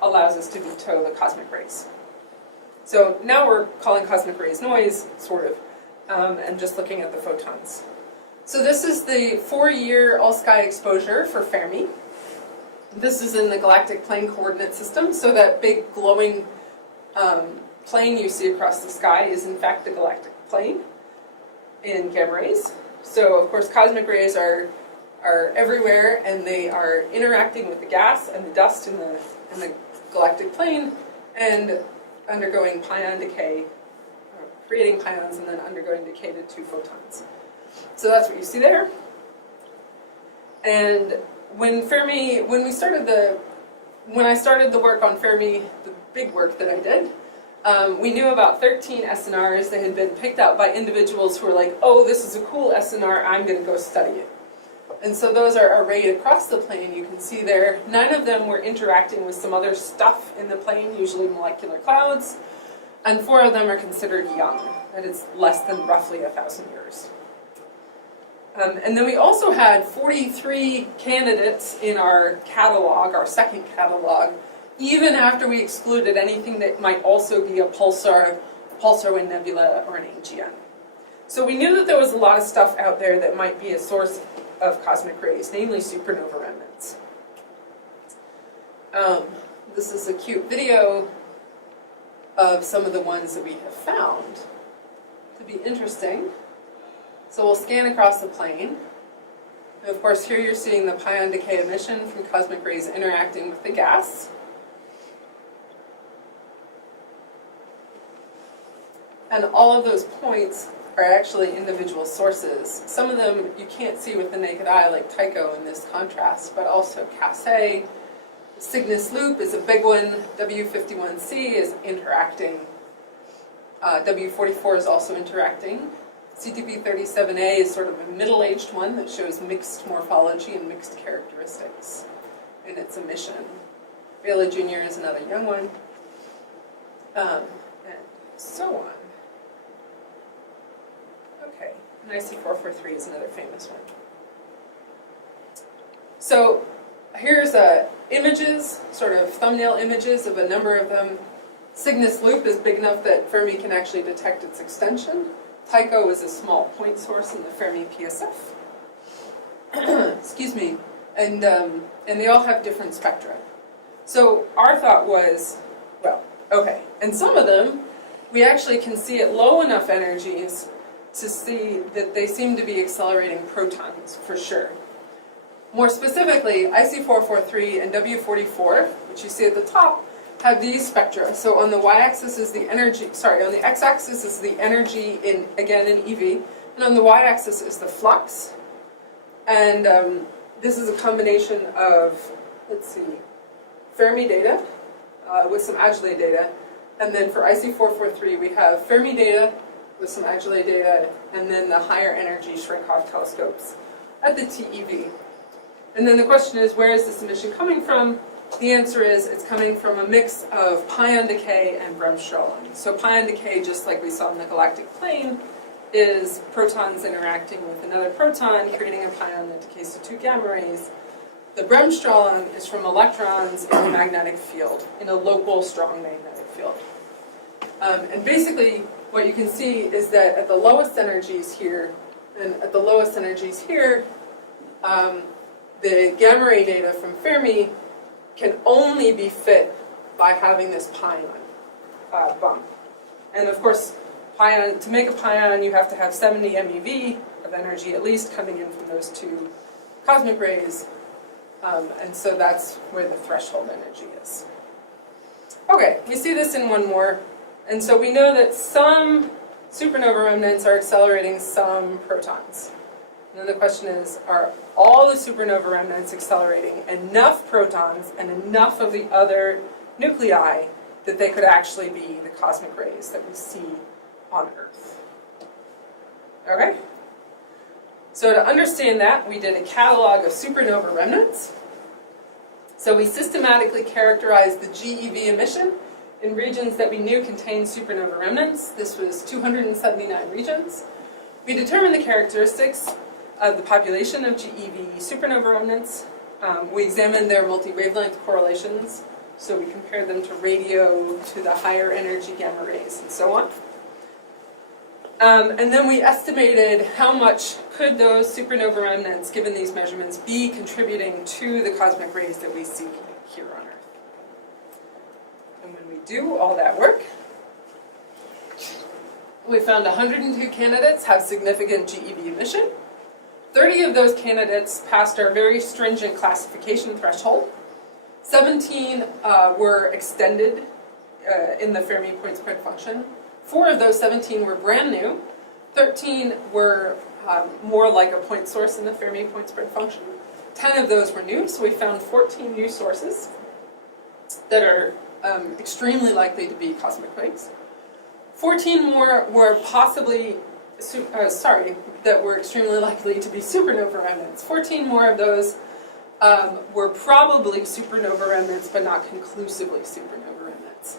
allows us to deter the cosmic rays. So now we're calling cosmic rays noise, sort of, and just looking at the photons. So this is the 4-year all-sky exposure for Fermi. This is in the galactic plane coordinate system, so that big glowing plane you see across the sky is in fact the galactic plane in gamma rays. So of course cosmic rays are everywhere, and they are interacting with the gas and the dust in the galactic plane and undergoing pion decay, creating pions and then undergoing decay to 2 photons. So that's what you see there. And when I started the work on Fermi, the big work that I did, we knew about 13 SNRs that had been picked out by individuals who were like, oh, this is a cool SNR, I'm going to go study it. And so those are arrayed across the plane, you can see there. 9 of them were interacting with some other stuff in the plane, usually molecular clouds, and 4 of them are considered young, that is less than roughly 1,000 years. And then we also had 43 candidates in our catalog, our second catalog, even after we excluded anything that might also be a pulsar wind nebula, or an AGN. So we knew that there was a lot of stuff out there that might be a source of cosmic rays, namely supernova remnants. This is a cute video of some of the ones that we have found to be interesting. So we'll scan across the plane. And of course, here you're seeing the pion decay emission from cosmic rays interacting with the gas. And all of those points are actually individual sources. Some of them you can't see with the naked eye, like Tycho in this contrast, but also Casset. Cygnus Loop is a big one. W51C is interacting. W44 is also interacting. CTP37A is sort of a middle-aged one that shows mixed morphology and mixed characteristics in its emission. Vela Jr. is another young one, and so on. Okay, and IC443 is another famous one. So here's images, sort of thumbnail images of a number of them. Cygnus Loop is big enough that Fermi can actually detect its extension. Tycho is a small point source in the Fermi PSF. Excuse me. And they all have different spectra. So our thought was, well, okay, and some of them we actually can see at low enough energies to see that they seem to be accelerating protons for sure. More specifically, IC443 and W44, which you see at the top, have these spectra. So on the y-axis is the energy, sorry, on the x-axis is the energy in, again, in EV, and on the y-axis is the flux. And this is a combination of, let's see, Fermi data with some Agile data. And then for IC443, we have Fermi data with some Agile data, and then the higher energy Shrink-Hoff telescopes at the TeV. And then the question is, where is this emission coming from? The answer is, it's coming from a mix of pion decay and bremsstrahlung. So pion decay, just like we saw in the galactic plane, is protons interacting with another proton, creating a pion that decays to 2 gamma rays. The bremsstrahlung is from electrons in a magnetic field, in a local strong magnetic field. And basically, what you can see is that at the lowest energies here, and at the lowest energies here, the gamma ray data from Fermi can only be fit by having this pion bump. And of course, pion, to make a pion, you have to have 70 MeV of energy at least coming in from those 2 cosmic rays. And so that's where the threshold energy is. Okay, we see this in one more. And so we know that some supernova remnants are accelerating some protons. And then the question is, are all the supernova remnants accelerating enough protons and enough of the other nuclei that they could actually be the cosmic rays that we see on Earth? Okay? So to understand that, we did a catalog of supernova remnants. So we systematically characterized the GeV emission in regions that we knew contained supernova remnants. This was 279 regions. We determined the characteristics of the population of GeV supernova remnants. We examined their multi-wavelength correlations, so we compared them to radio, to the higher energy gamma rays, and so on. And then we estimated how much could those supernova remnants, given these measurements, be contributing to the cosmic rays that we see here on Earth. And when we do all that work, we found 102 candidates have significant GeV emission. 30 of those candidates passed our very stringent classification threshold. 17 were extended in the Fermi point spread function. 4 of those 17 were brand new. 13 were more like a point source in the Fermi point spread function. 10 of those were new, so we found 14 new sources that are extremely likely to be cosmic rays. 14 more were possibly, that were extremely likely to be supernova remnants. 14 more of those were probably supernova remnants, but not conclusively supernova remnants.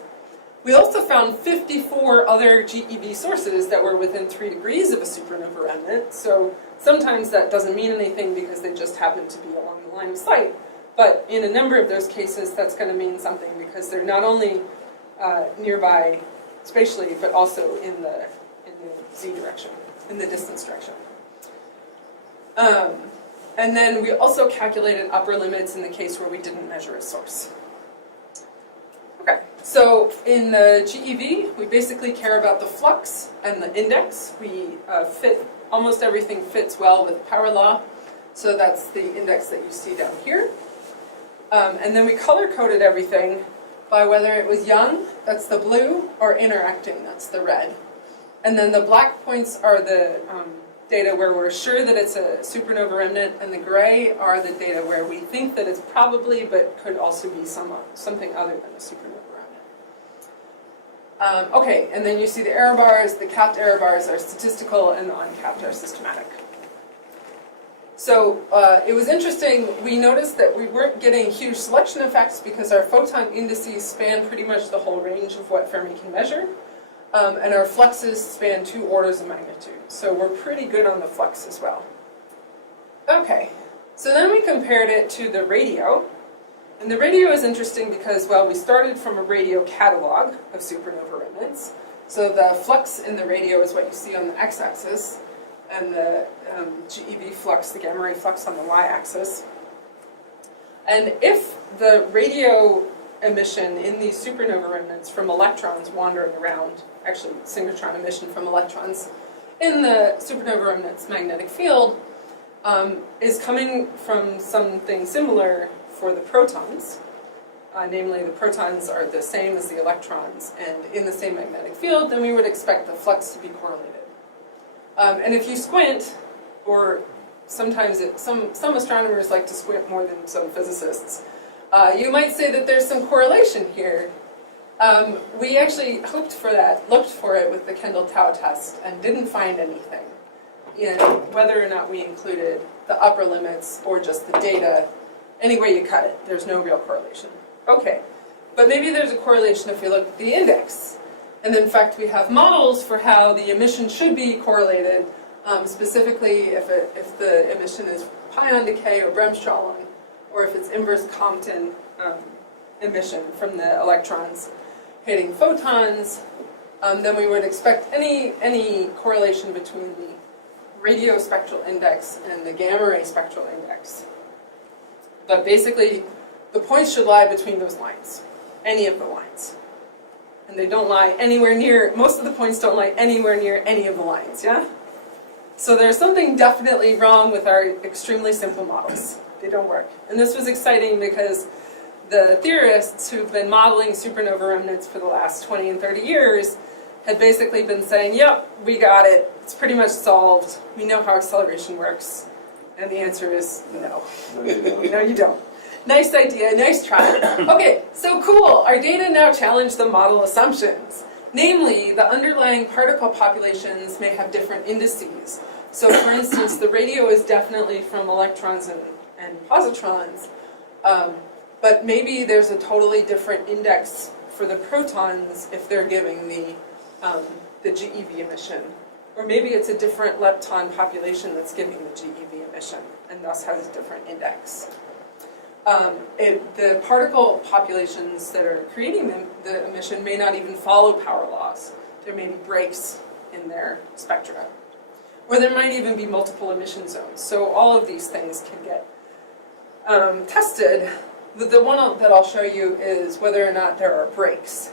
We also found 54 other GeV sources that were within 3 degrees of a supernova remnant. So sometimes that doesn't mean anything because they just happen to be along the line of sight. But in a number of those cases, that's going to mean something because they're not only nearby spatially, but also in the z direction, in the distance direction. And then we also calculated upper limits in the case where we didn't measure a source. Okay, so in the GeV, we basically care about the flux and the index. We almost everything fits well with the power law. So that's the index that you see down here. And then we color-coded everything by whether it was young, that's the blue, or interacting, that's the red. And then the black points are the data where we're sure that it's a supernova remnant, and the gray are the data where we think that it's probably, but could also be something other than a supernova remnant. Okay, and then you see the error bars. The capped error bars are statistical, and the uncapped are systematic. So it was interesting, we noticed that we weren't getting huge selection effects because our photon indices span pretty much the whole range of what Fermi can measure. And our fluxes span 2 orders of magnitude. So we're pretty good on the flux as well. Okay, so then we compared it to the radio. And the radio is interesting because, well, we started from a radio catalog of supernova remnants. So the flux in the radio is what you see on the x-axis, and the GeV flux, the gamma ray flux, on the y-axis. And if the radio emission in these supernova remnants from electrons wandering around, actually synchrotron emission from electrons in the supernova remnants magnetic field, is coming from something similar for the protons, namely the protons are the same as the electrons and in the same magnetic field, then we would expect the flux to be correlated. And if you squint, or sometimes some astronomers like to squint more than some physicists, you might say that there's some correlation here. We actually looked for it with the Kendall-Tau test and didn't find anything in whether or not we included the upper limits or just the data. Any way you cut it, there's no real correlation. Okay, but maybe there's a correlation if we look at the index. And in fact, we have models for how the emission should be correlated, specifically if the emission is pion decay or bremsstrahlung, or if it's inverse Compton emission from the electrons hitting photons, then we would expect any correlation between the radio spectral index and the gamma ray spectral index. But basically, the points should lie between those lines, any of the lines. And they don't lie anywhere near, most of the points don't lie anywhere near any of the lines, yeah? So there's something definitely wrong with our extremely simple models. They don't work. And this was exciting because the theorists who've been modeling supernova remnants for the last 20 and 30 years had basically been saying, yep, we got it. It's pretty much solved. We know how acceleration works. And the answer is no. No, you don't. Nice idea, nice try. Okay, so cool. Our data now challenge the model assumptions. Namely, the underlying particle populations may have different indices. So for instance, the radio is definitely from electrons and positrons, but maybe there's a totally different index for the protons if they're giving the GeV emission. Or maybe it's a different lepton population that's giving the GeV emission, and thus has a different index. The particle populations that are creating the emission may not even follow power laws. There may be breaks in their spectra. Or there might even be multiple emission zones. So all of these things can get tested. The one that I'll show you is whether or not there are breaks.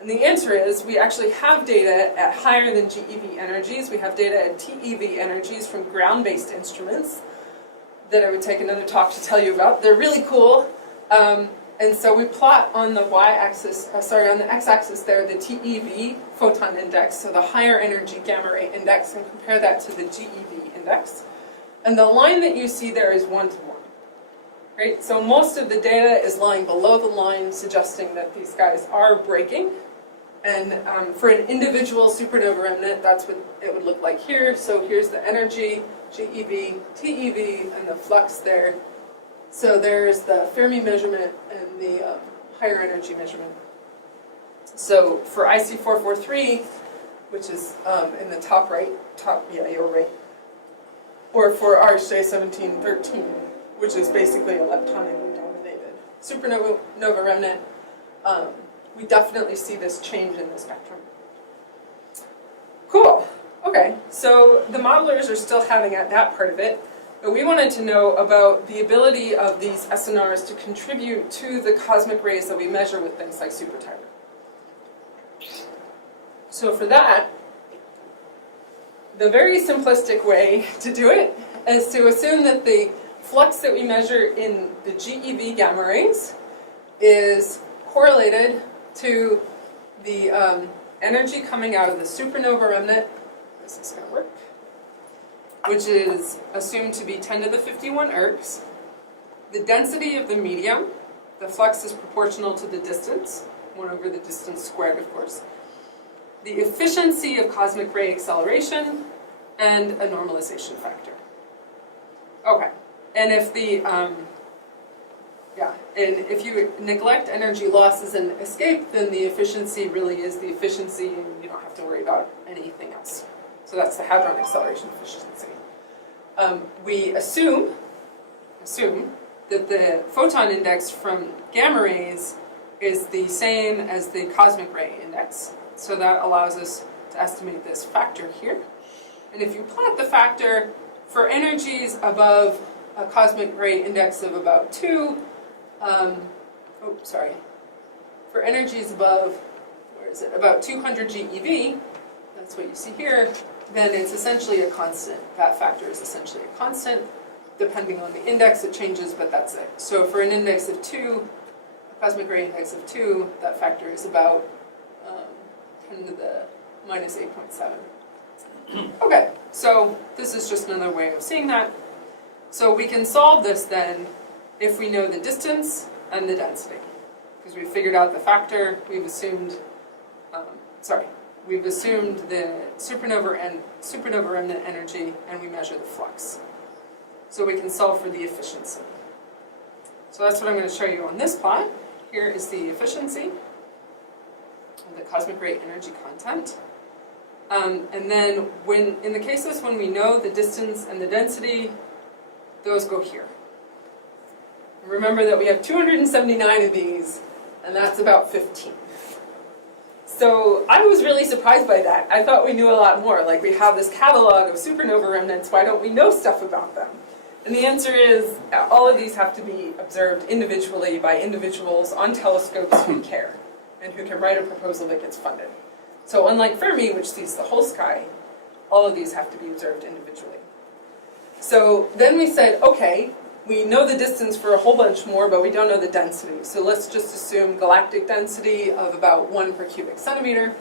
And the answer is we actually have data at higher than GeV energies. We have data at TeV energies from ground-based instruments that I would take another talk to tell you about. They're really cool. And so we plot on the y-axis, on the x-axis there, the TeV photon index, so the higher energy gamma ray index, and compare that to the GeV index. And the line that you see there is 1-to-1. Right? So most of the data is lying below the line, suggesting that these guys are breaking. And for an individual supernova remnant, that's what it would look like here. So here's the energy, GeV, TeV, and the flux there. So there's the Fermi measurement and the higher energy measurement. So for IC443, which is in the top right, you're right, or for RHJ1713, which is basically a leptonically dominated supernova remnant, we definitely see this change in the spectrum. Cool. Okay, so the modelers are still having at that part of it, but we wanted to know about the ability of these SNRs to contribute to the cosmic rays that we measure with things like super timer. So for that, the very simplistic way to do it is to assume that the flux that we measure in the GeV gamma rays is correlated to the energy coming out of the supernova remnant. This is going to work. Which is assumed to be 10 to the 51 ergs. The density of the medium, the flux is proportional to the distance, 1 over the distance squared, of course. The efficiency of cosmic ray acceleration, and a normalization factor. Okay, and if the and if you neglect energy losses and escape, then the efficiency really is the efficiency, and you don't have to worry about anything else. So that's the hadron acceleration efficiency. We assume that the photon index from gamma rays is the same as the cosmic ray index. So that allows us to estimate this factor here. And if you plot the factor for energies above a cosmic ray index of about 2, for energies above, about 200 GeV, that's what you see here, then it's essentially a constant. That factor is essentially a constant. Depending on the index, it changes, but that's it. So for an index of 2, a cosmic ray index of 2, that factor is about 10 to the minus 8.7. Okay, so this is just another way of seeing that. So we can solve this then if we know the distance and the density. Because we've figured out the factor, we've assumed, we've assumed the supernova remnant energy, and we measure the flux. So we can solve for the efficiency. So that's what I'm going to show you on this plot. Here is the efficiency of the cosmic ray energy content. And then in the cases when we know the distance and the density, those go here. Remember that we have 279 of these, and that's about 15. So I was really surprised by that. I thought we knew a lot more. Like, we have this catalog of supernova remnants, why don't we know stuff about them? And the answer is, all of these have to be observed individually by individuals on telescopes who care, and who can write a proposal that gets funded. So unlike Fermi, which sees the whole sky, all of these have to be observed individually. So then we said, okay, we know the distance for a whole bunch more, but we don't know the density. So let's just assume galactic density of about 1 per cubic centimeter.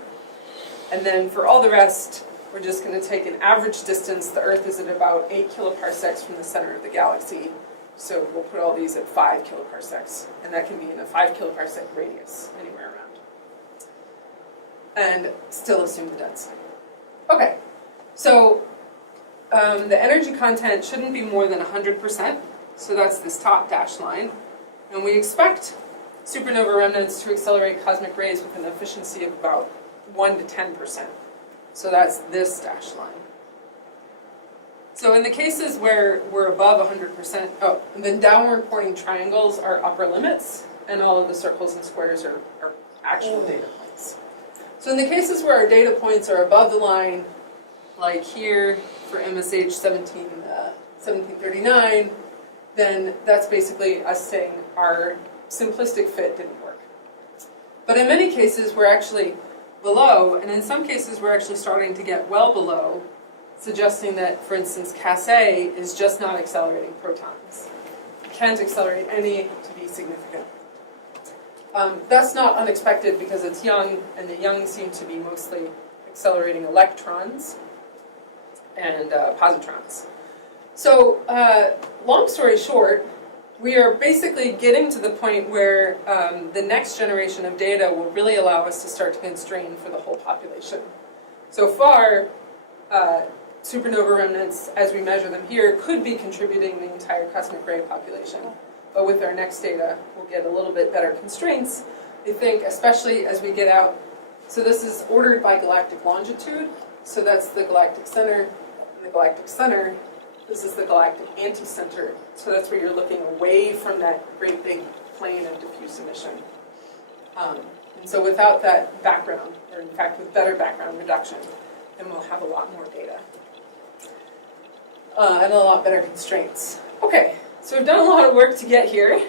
And then for all the rest, we're just going to take an average distance. The Earth is at about 8 kiloparsecs from the center of the galaxy. So we'll put all these at 5 kiloparsecs. And that can be in a 5 kiloparsec radius, anywhere around. And still assume the density. Okay, so the energy content shouldn't be more than 100%. So that's this top dashed line. And we expect supernova remnants to accelerate cosmic rays with an efficiency of about 1 to 10%. So that's this dashed line. So in the cases where we're above 100%, and then downward pointing triangles are upper limits, and all of the circles and squares are actual data points. So in the cases where our data points are above the line, like here for MSH 1739, then that's basically us saying our simplistic fit didn't work. But in many cases, we're actually below, and in some cases, we're actually starting to get well below, suggesting that, for instance, Cas A is just not accelerating protons. It can't accelerate any to be significant. That's not unexpected because it's young, and the young seem to be mostly accelerating electrons and positrons. So, long story short, we are basically getting to the point where the next generation of data will really allow us to start to constrain for the whole population. So far, supernova remnants, as we measure them here, could be contributing the entire cosmic ray population. But with our next data, we'll get a little bit better constraints. I think, especially as we get out. So this is ordered by galactic longitude. So that's the galactic center, and the galactic center. This is the galactic anticenter, so that's where you're looking away from that great big plane of diffuse emission. And so without that background, or in fact with better background reduction, then we'll have a lot more data. And a lot better constraints. Okay, so we've done a lot of work to get here.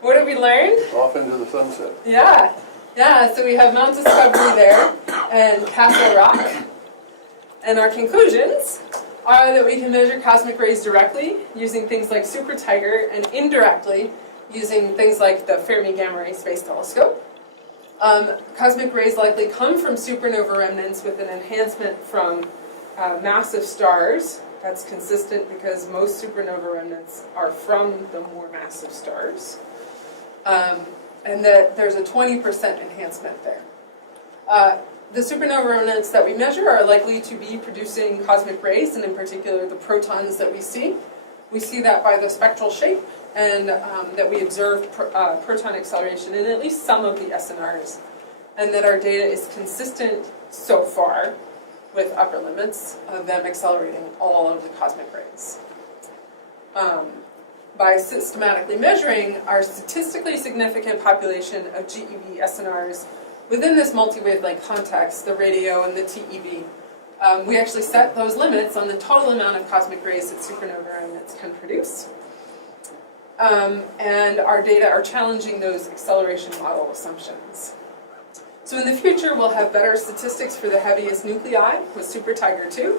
What have we learned? Off into the sunset. Yeah, so we have Mount Discovery there, and Castle Rock. And our conclusions are that we can measure cosmic rays directly using things like Super Tiger, and indirectly using things like the Fermi Gamma Ray Space Telescope. Cosmic rays likely come from supernova remnants with an enhancement from massive stars. That's consistent because most supernova remnants are from the more massive stars. And that there's a 20% enhancement there. The supernova remnants that we measure are likely to be producing cosmic rays, and in particular the protons that we see. We see that by the spectral shape, and that we observe proton acceleration in at least some of the SNRs, and that our data is consistent so far with upper limits of them accelerating all of the cosmic rays. By systematically measuring our statistically significant population of GeV SNRs within this multi-wavelength context, the radio and the TeV, we actually set those limits on the total amount of cosmic rays that supernova remnants can produce. And our data are challenging those acceleration model assumptions. So in the future, we'll have better statistics for the heaviest nuclei with Super Tiger 2.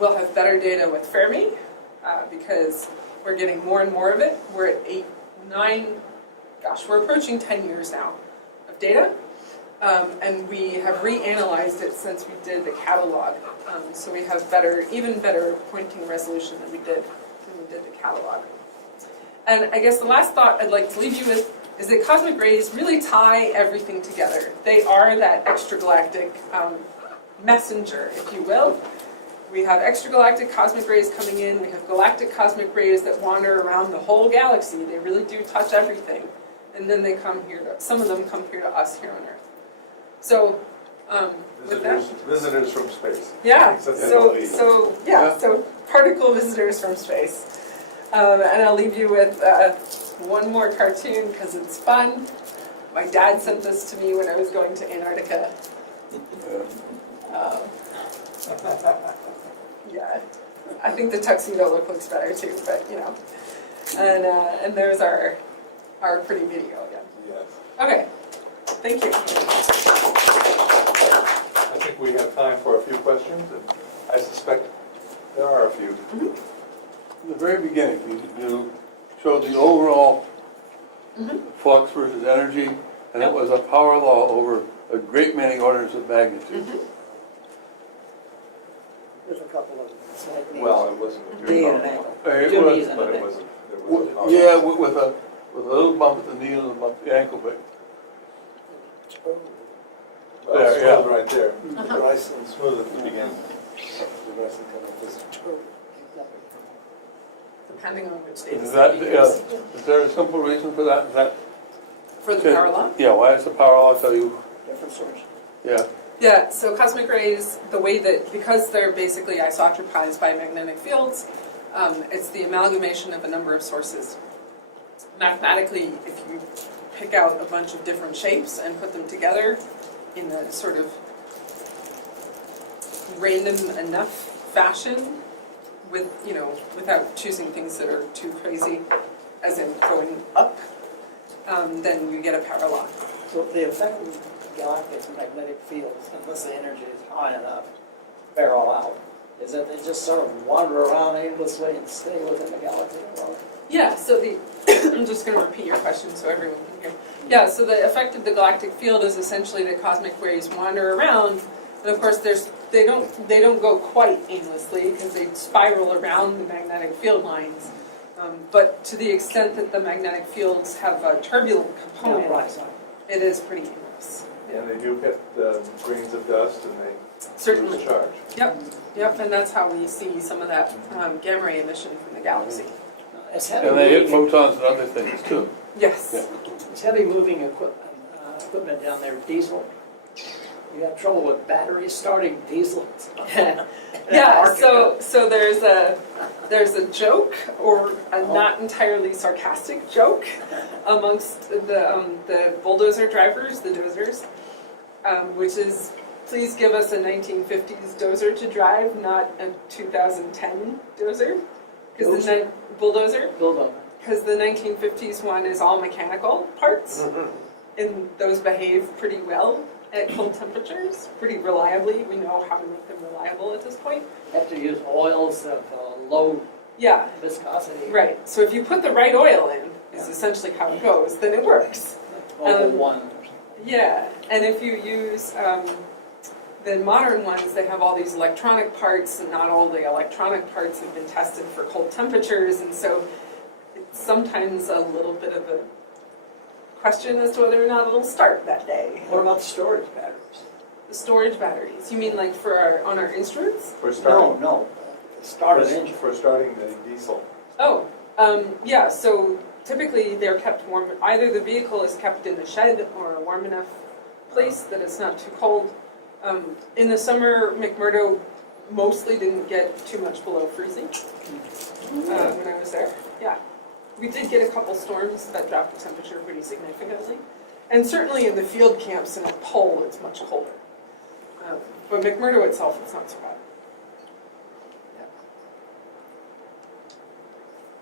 We'll have better data with Fermi because we're getting more and more of it. We're at 9 gosh, we're approaching 10 years now of data. And we have reanalyzed it since we did the catalog. So we have even better pointing resolution than we did when we did the catalog. And I guess the last thought I'd like to leave you with is that cosmic rays really tie everything together. They are that extragalactic messenger, if you will. We have extragalactic cosmic rays coming in. We have galactic cosmic rays that wander around the whole galaxy. They really do touch everything. And then they come here some of them come here to us here on Earth. So, with that, Visitors from space. yeah. Except they So, don't leave. so particle visitors from space. And I'll leave you with one more cartoon because it's fun. My dad sent this to me when I was going to Antarctica. Yeah, I think the tuxedo look looks better too, but you know. And there's our pretty video again. Yes. Okay, thank you. I think we have time for a few questions, and I suspect there are a few. In the very beginning, you showed the overall flux versus energy, and it was a power law over a great many orders of magnitude. There's a couple of slight names. Well, it wasn't a D big and bump, an It Two was- D's and but an it A. wasn't. There was a power. Yeah, with a little bump at the knee and a bump at the ankle, but Well, There, it's yeah. smooth right there. Rice and Smooth at the beginning. the rice and kind of this. Depending on which is data that, set you use. is there a simple reason for that? Is that For the power law? Yeah, why is the power law tell you? Different source. Yeah, Yeah, so cosmic rays, the way that, because they're basically isotropized by magnetic fields, it's the amalgamation of a number of sources. Mathematically, if you pick out a bunch of different shapes and put them together in a sort of random enough fashion, without choosing things that are too crazy, as in going up, then you get a power law. So the effect of galactic magnetic fields, unless the energy is high enough, barrel out, is that they just sort of wander around aimlessly and stay within the galaxy. Yeah, so I'm just going to repeat your question so everyone can hear. Yeah, so the effect of the galactic field is essentially that cosmic rays wander around, and of course they don't go quite aimlessly because they spiral around the magnetic field lines. But to the extent that the magnetic fields have a turbulent component, it is pretty aimless. And they do hit grains of dust, and they Certainly. lose charge. Yep, and that's how we see some of that gamma ray emission from the galaxy. It's heavy and they hit moving, photons and other things too. Yes. Yeah. it's heavy moving equipment down there, diesel. You have trouble with batteries starting diesels. Yeah, so there's a joke, or a not entirely sarcastic joke, amongst the bulldozer drivers, the dozers, which is, please give us a 1950s dozer to drive, not a 2010 dozer. Because bulldozer, because the 1950s one is all mechanical parts, and those behave pretty well at cold temperatures, pretty reliably. We know how to make them reliable at this point. Have to use oils of low Yeah, viscosity. right. So if you put the right oil in, is essentially how it goes, then it works. Oval one. Yeah, and if you use the modern ones, they have all these electronic parts, and not all the electronic parts have been tested for cold temperatures, and so it's sometimes a little bit of a question as to whether or not it'll start that day. What about the storage batteries? The storage batteries, you mean like on our instruments? For starting, No. Start an engine. for starting the diesel. Oh, yeah, so typically they're kept warm. Either the vehicle is kept in a shed or a warm enough place that it's not too cold. In the summer, McMurdo mostly didn't get too much below freezing when I was there. Yeah. We did get a couple storms that dropped the temperature pretty significantly. And certainly in the field camps in a pole, it's much colder. But McMurdo itself, it's not so bad.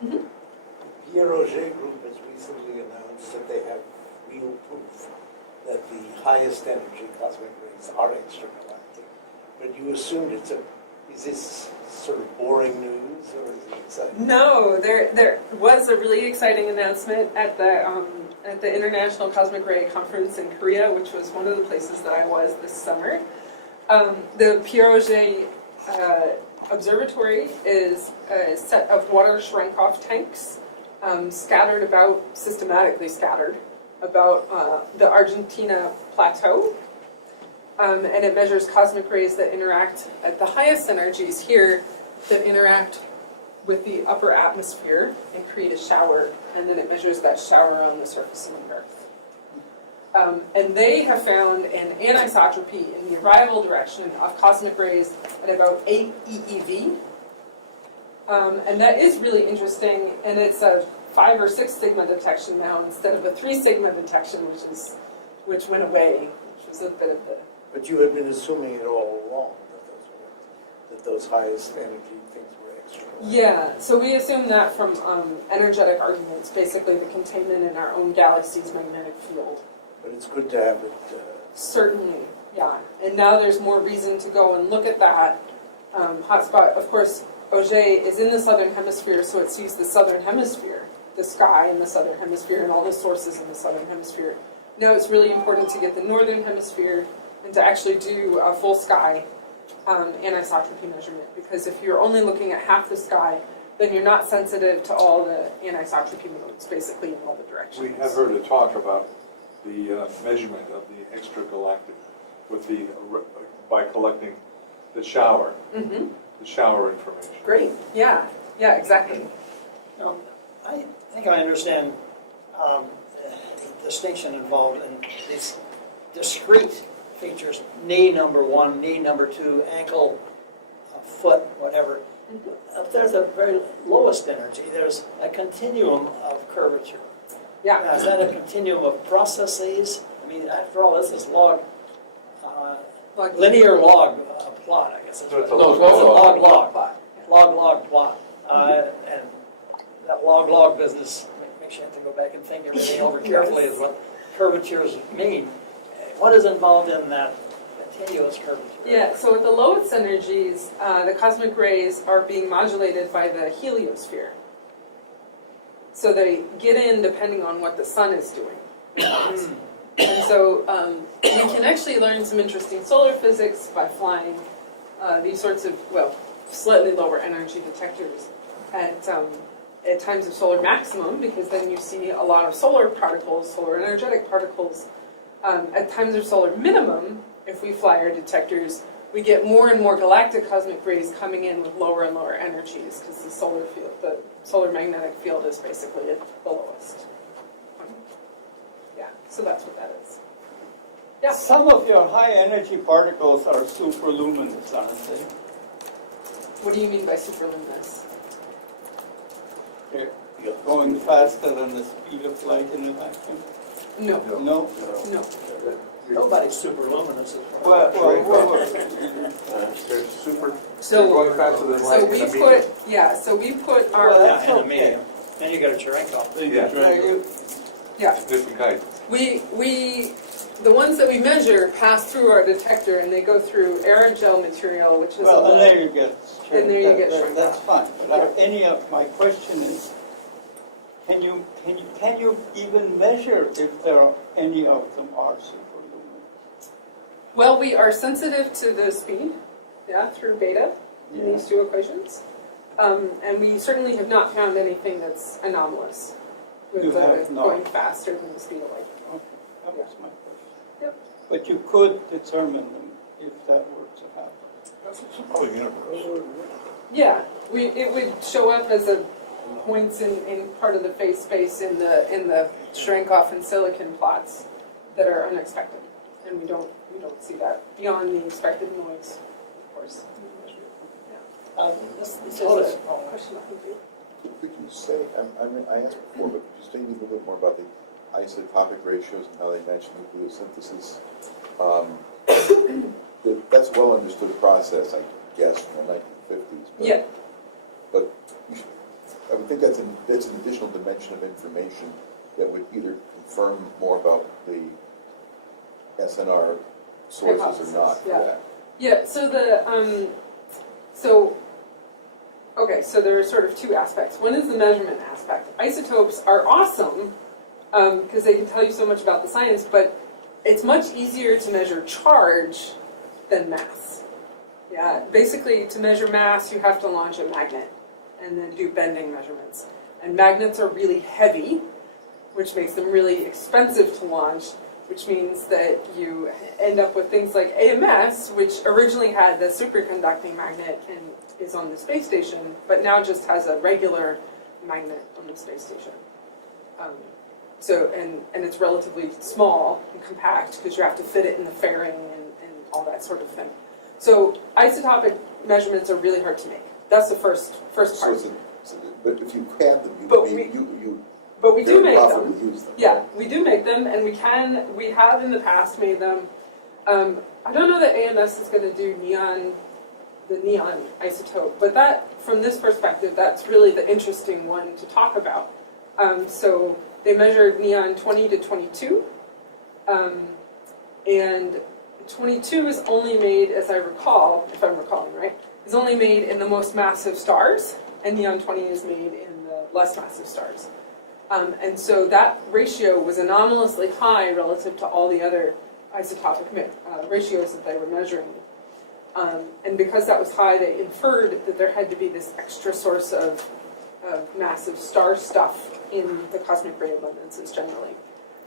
Yeah. Pierre Auger Group has recently announced that they have real proof that the highest energy cosmic rays are extragalactic. But you assumed is this sort of boring news, or is it exciting? No, there was a really exciting announcement at the at the International Cosmic Ray Conference in Korea, which was one of the places that I was this summer. The Pierre Observatory is a set of water shrunk-off tanks systematically scattered about the Argentina plateau. And it measures cosmic rays that interact at the highest energies here, that interact with the upper atmosphere and create a shower, and then it measures that shower on the surface of the Earth. And they have found an anisotropy in the arrival direction of cosmic rays at about 8 EeV. And that is really interesting, and it's a 5 or 6 sigma detection now instead of a 3 sigma detection, which went away, which was a bit of the... But you had been assuming it all along that those highest energy things were extra. Yeah, so we assume that from energetic arguments, basically the containment in our own galaxy's magnetic field. But it's good to have it. Certainly, yeah. And now there's more reason to go and look at that hotspot. Of course, Auger is in the southern hemisphere, so it sees the southern hemisphere, the sky in the southern hemisphere, and all the sources in the southern hemisphere. Now it's really important to get the northern hemisphere and to actually do a full sky anisotropy measurement, because if you're only looking at half the sky, then you're not sensitive to all the anisotropy modes, basically in all the directions. We have heard a talk about the measurement of the extragalactic by collecting the shower, the shower information. Great, yeah, exactly. Now, I think I understand the distinction involved in these discrete features, knee number 1, knee number 2, ankle, foot, whatever. Up there at the very lowest energy, there's a continuum of curvature. Yeah. Now, is that a continuum of processes? I mean, after all, this is linear log plot, I guess. So it's a log plot. And that log business makes you have to go back and think everything over carefully is what curvatures mean. What is involved in that continuous curvature? Yeah, so at the lowest energies, the cosmic rays are being modulated by the heliosphere. So they get in depending on what the sun is doing. And so we can actually learn some interesting solar physics by flying these sorts of, slightly lower energy detectors at times of solar maximum, because then you see a lot of solar particles, solar energetic particles. At times of solar minimum, if we fly our detectors, we get more and more galactic cosmic rays coming in with lower and lower energies, because the solar magnetic field is basically at the lowest. Yeah, so that's what that is. Yeah. Some of your high energy particles are superluminous, aren't they? What do you mean by superluminous? They're going faster than the speed of light in a vacuum? No. No? No. Nobody's super luminous. Well, They're super, So- they're going faster than light in a medium. So we put our, Yeah, and a medium. And you got a Cherenkov. Yeah, different kind. the ones that we measure pass through our detector, and they go through aerogel material, which is Well, and there you get shrink. And there you get shrink. That's fine. But my question is, can you even measure if there are any of them are superluminous? Well, we are sensitive to the speed, through beta in these two equations. And we certainly have not found anything that's anomalous with You have not. going faster than the speed of light. Okay, that was my question. Yep. But you could determine them if that were to happen. That's probably universe. Yeah, it would show up as a points in part of the phase space in the Cherenkov and silicon plots that are unexpected, and we don't see that beyond the expected noise, of course. This is Notice. a Question I can do. Could you say, I asked before, but could you say a little bit more about the isotopic ratios and how they match nucleosynthesis? That's a well understood process, I guess, from the 1950s. But, Yeah. But I would think that's an additional dimension of information that would either confirm more about the SNR sources or not. Hypothesis, yeah. So there are sort of two aspects. One is the measurement aspect. Isotopes are awesome because they can tell you so much about the science, but it's much easier to measure charge than mass. Yeah, basically to measure mass, you have to launch a magnet and then do bending measurements. And magnets are really heavy, which makes them really expensive to launch, which means that you end up with things like AMS, which originally had the superconducting magnet and is on the space station, but now just has a regular magnet on the space station. And it's relatively small and compact because you have to fit it in the fairing and all that sort of thing. So isotopic measurements are really hard to make. That's the first part. But if you had them, you But we do very make profitably them. use them. Yeah, we do make them, and we have in the past made them. I don't know that AMS is going to do the neon isotope, but that, from this perspective, that's really the interesting one to talk about. So they measured neon 20 to 22, and 22 is only made, as I recall, if I'm recalling right, is only made in the most massive stars, and neon 20 is made in the less massive stars. And so that ratio was anomalously high relative to all the other isotopic ratios that they were measuring. And because that was high, they inferred that there had to be this extra source of massive star stuff in the cosmic ray abundances generally.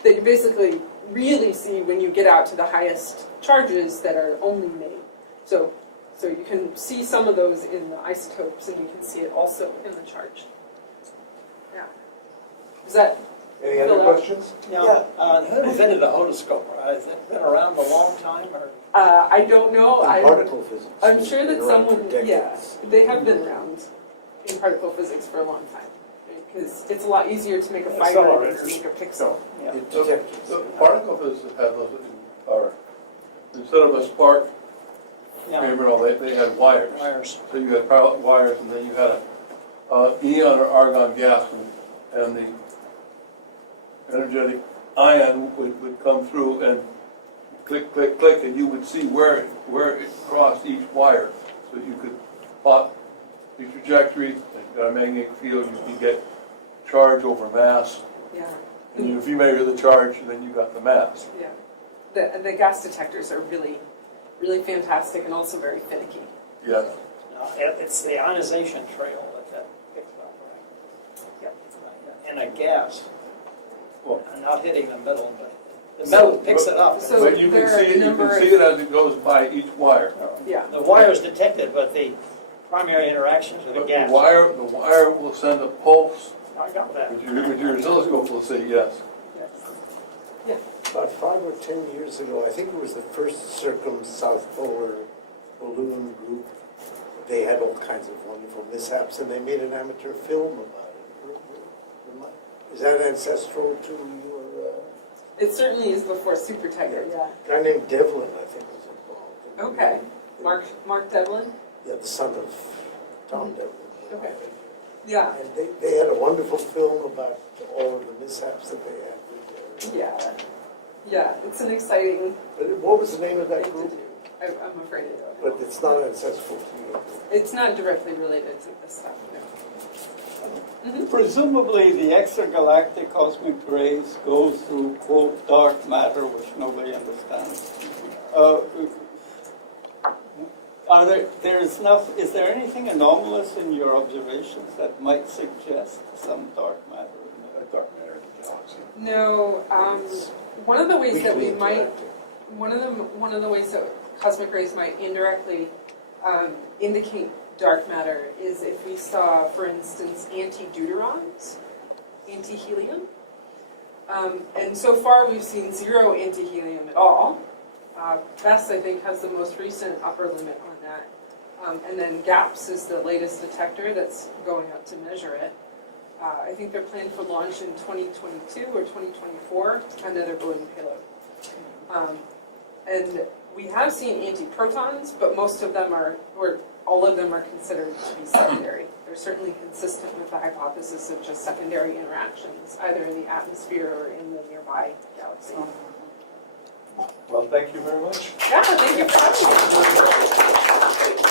That you basically really see when you get out to the highest charges that are only made. So you can see some of those in the isotopes, and you can see it also in the charge. Yeah. Is that Any other questions? Now, who invented a hodoscope? Has it been around a long time, or? I don't know. In particle physics. I'm sure that They're around for someone, decades. they have been around in particle physics for a long time. Because it's a lot easier to make a fiber than to make a pixel. Yeah. It The detectors. particle physicists had those, instead of a spark chamber, they had wires. Wires. So you had parallel wires, and then you had a neon or argon gas, and the energetic ion would come through and click, click, click, and you would see where it crossed each wire. So you could plot the trajectory, and you got a magnetic field, you could get charge over mass. Yeah. And if you measure the charge, then you got the mass. Yeah. The gas detectors are really, really fantastic and also very finicky. Yeah. It's the ionization trail that picks up, right? Yep. And a gas, Well, not hitting the middle, but the metal picks it up. So but you can there are see it. You number can of- see it as it goes by each wire. Yeah. The wire is detected, but the primary interactions with the The gas. wire will send a pulse, I got that. which your oscilloscope will say yes. Yes. About 5 or 10 years ago, I think it was the first Circum-South Polar balloon group. They had all kinds of wonderful mishaps, and they made an amateur film about it. Is that ancestral to your It certainly is before Super Tiger, yeah. guy named Devlin, I think, was involved. Okay. Mark Devlin? Yeah, the son of Tom Devlin. Okay. Yeah. And they had a wonderful film about all of the mishaps that they had with their... Yeah. Yeah. It's an exciting But what was the name of that thing to group? do. I'm afraid of it. But it's not ancestral to you. It's not directly related to this stuff, no. Presumably, the extragalactic cosmic rays go through, quote, dark matter, which nobody understands. Is there anything anomalous in your observations that might suggest some dark matter in there? Dark matter in the galaxy. No, one of the ways that we Weakly might, interacting. one of the ways that cosmic rays might indirectly indicate dark matter is if we saw, for instance, anti-deuterons, anti-helium. And so far we've seen 0 anti-helium at all. BESS, I think, has the most recent upper limit on that. And then GAPS is the latest detector that's going up to measure it. I think they're planned for launch in 2022 or 2024, another balloon payload. And we have seen antiprotons, but most of them are, or all of them are considered to be secondary. They're certainly consistent with the hypothesis of just secondary interactions, either in the atmosphere or in the nearby galaxy. Well, thank you very much. Yeah, thank you for having me.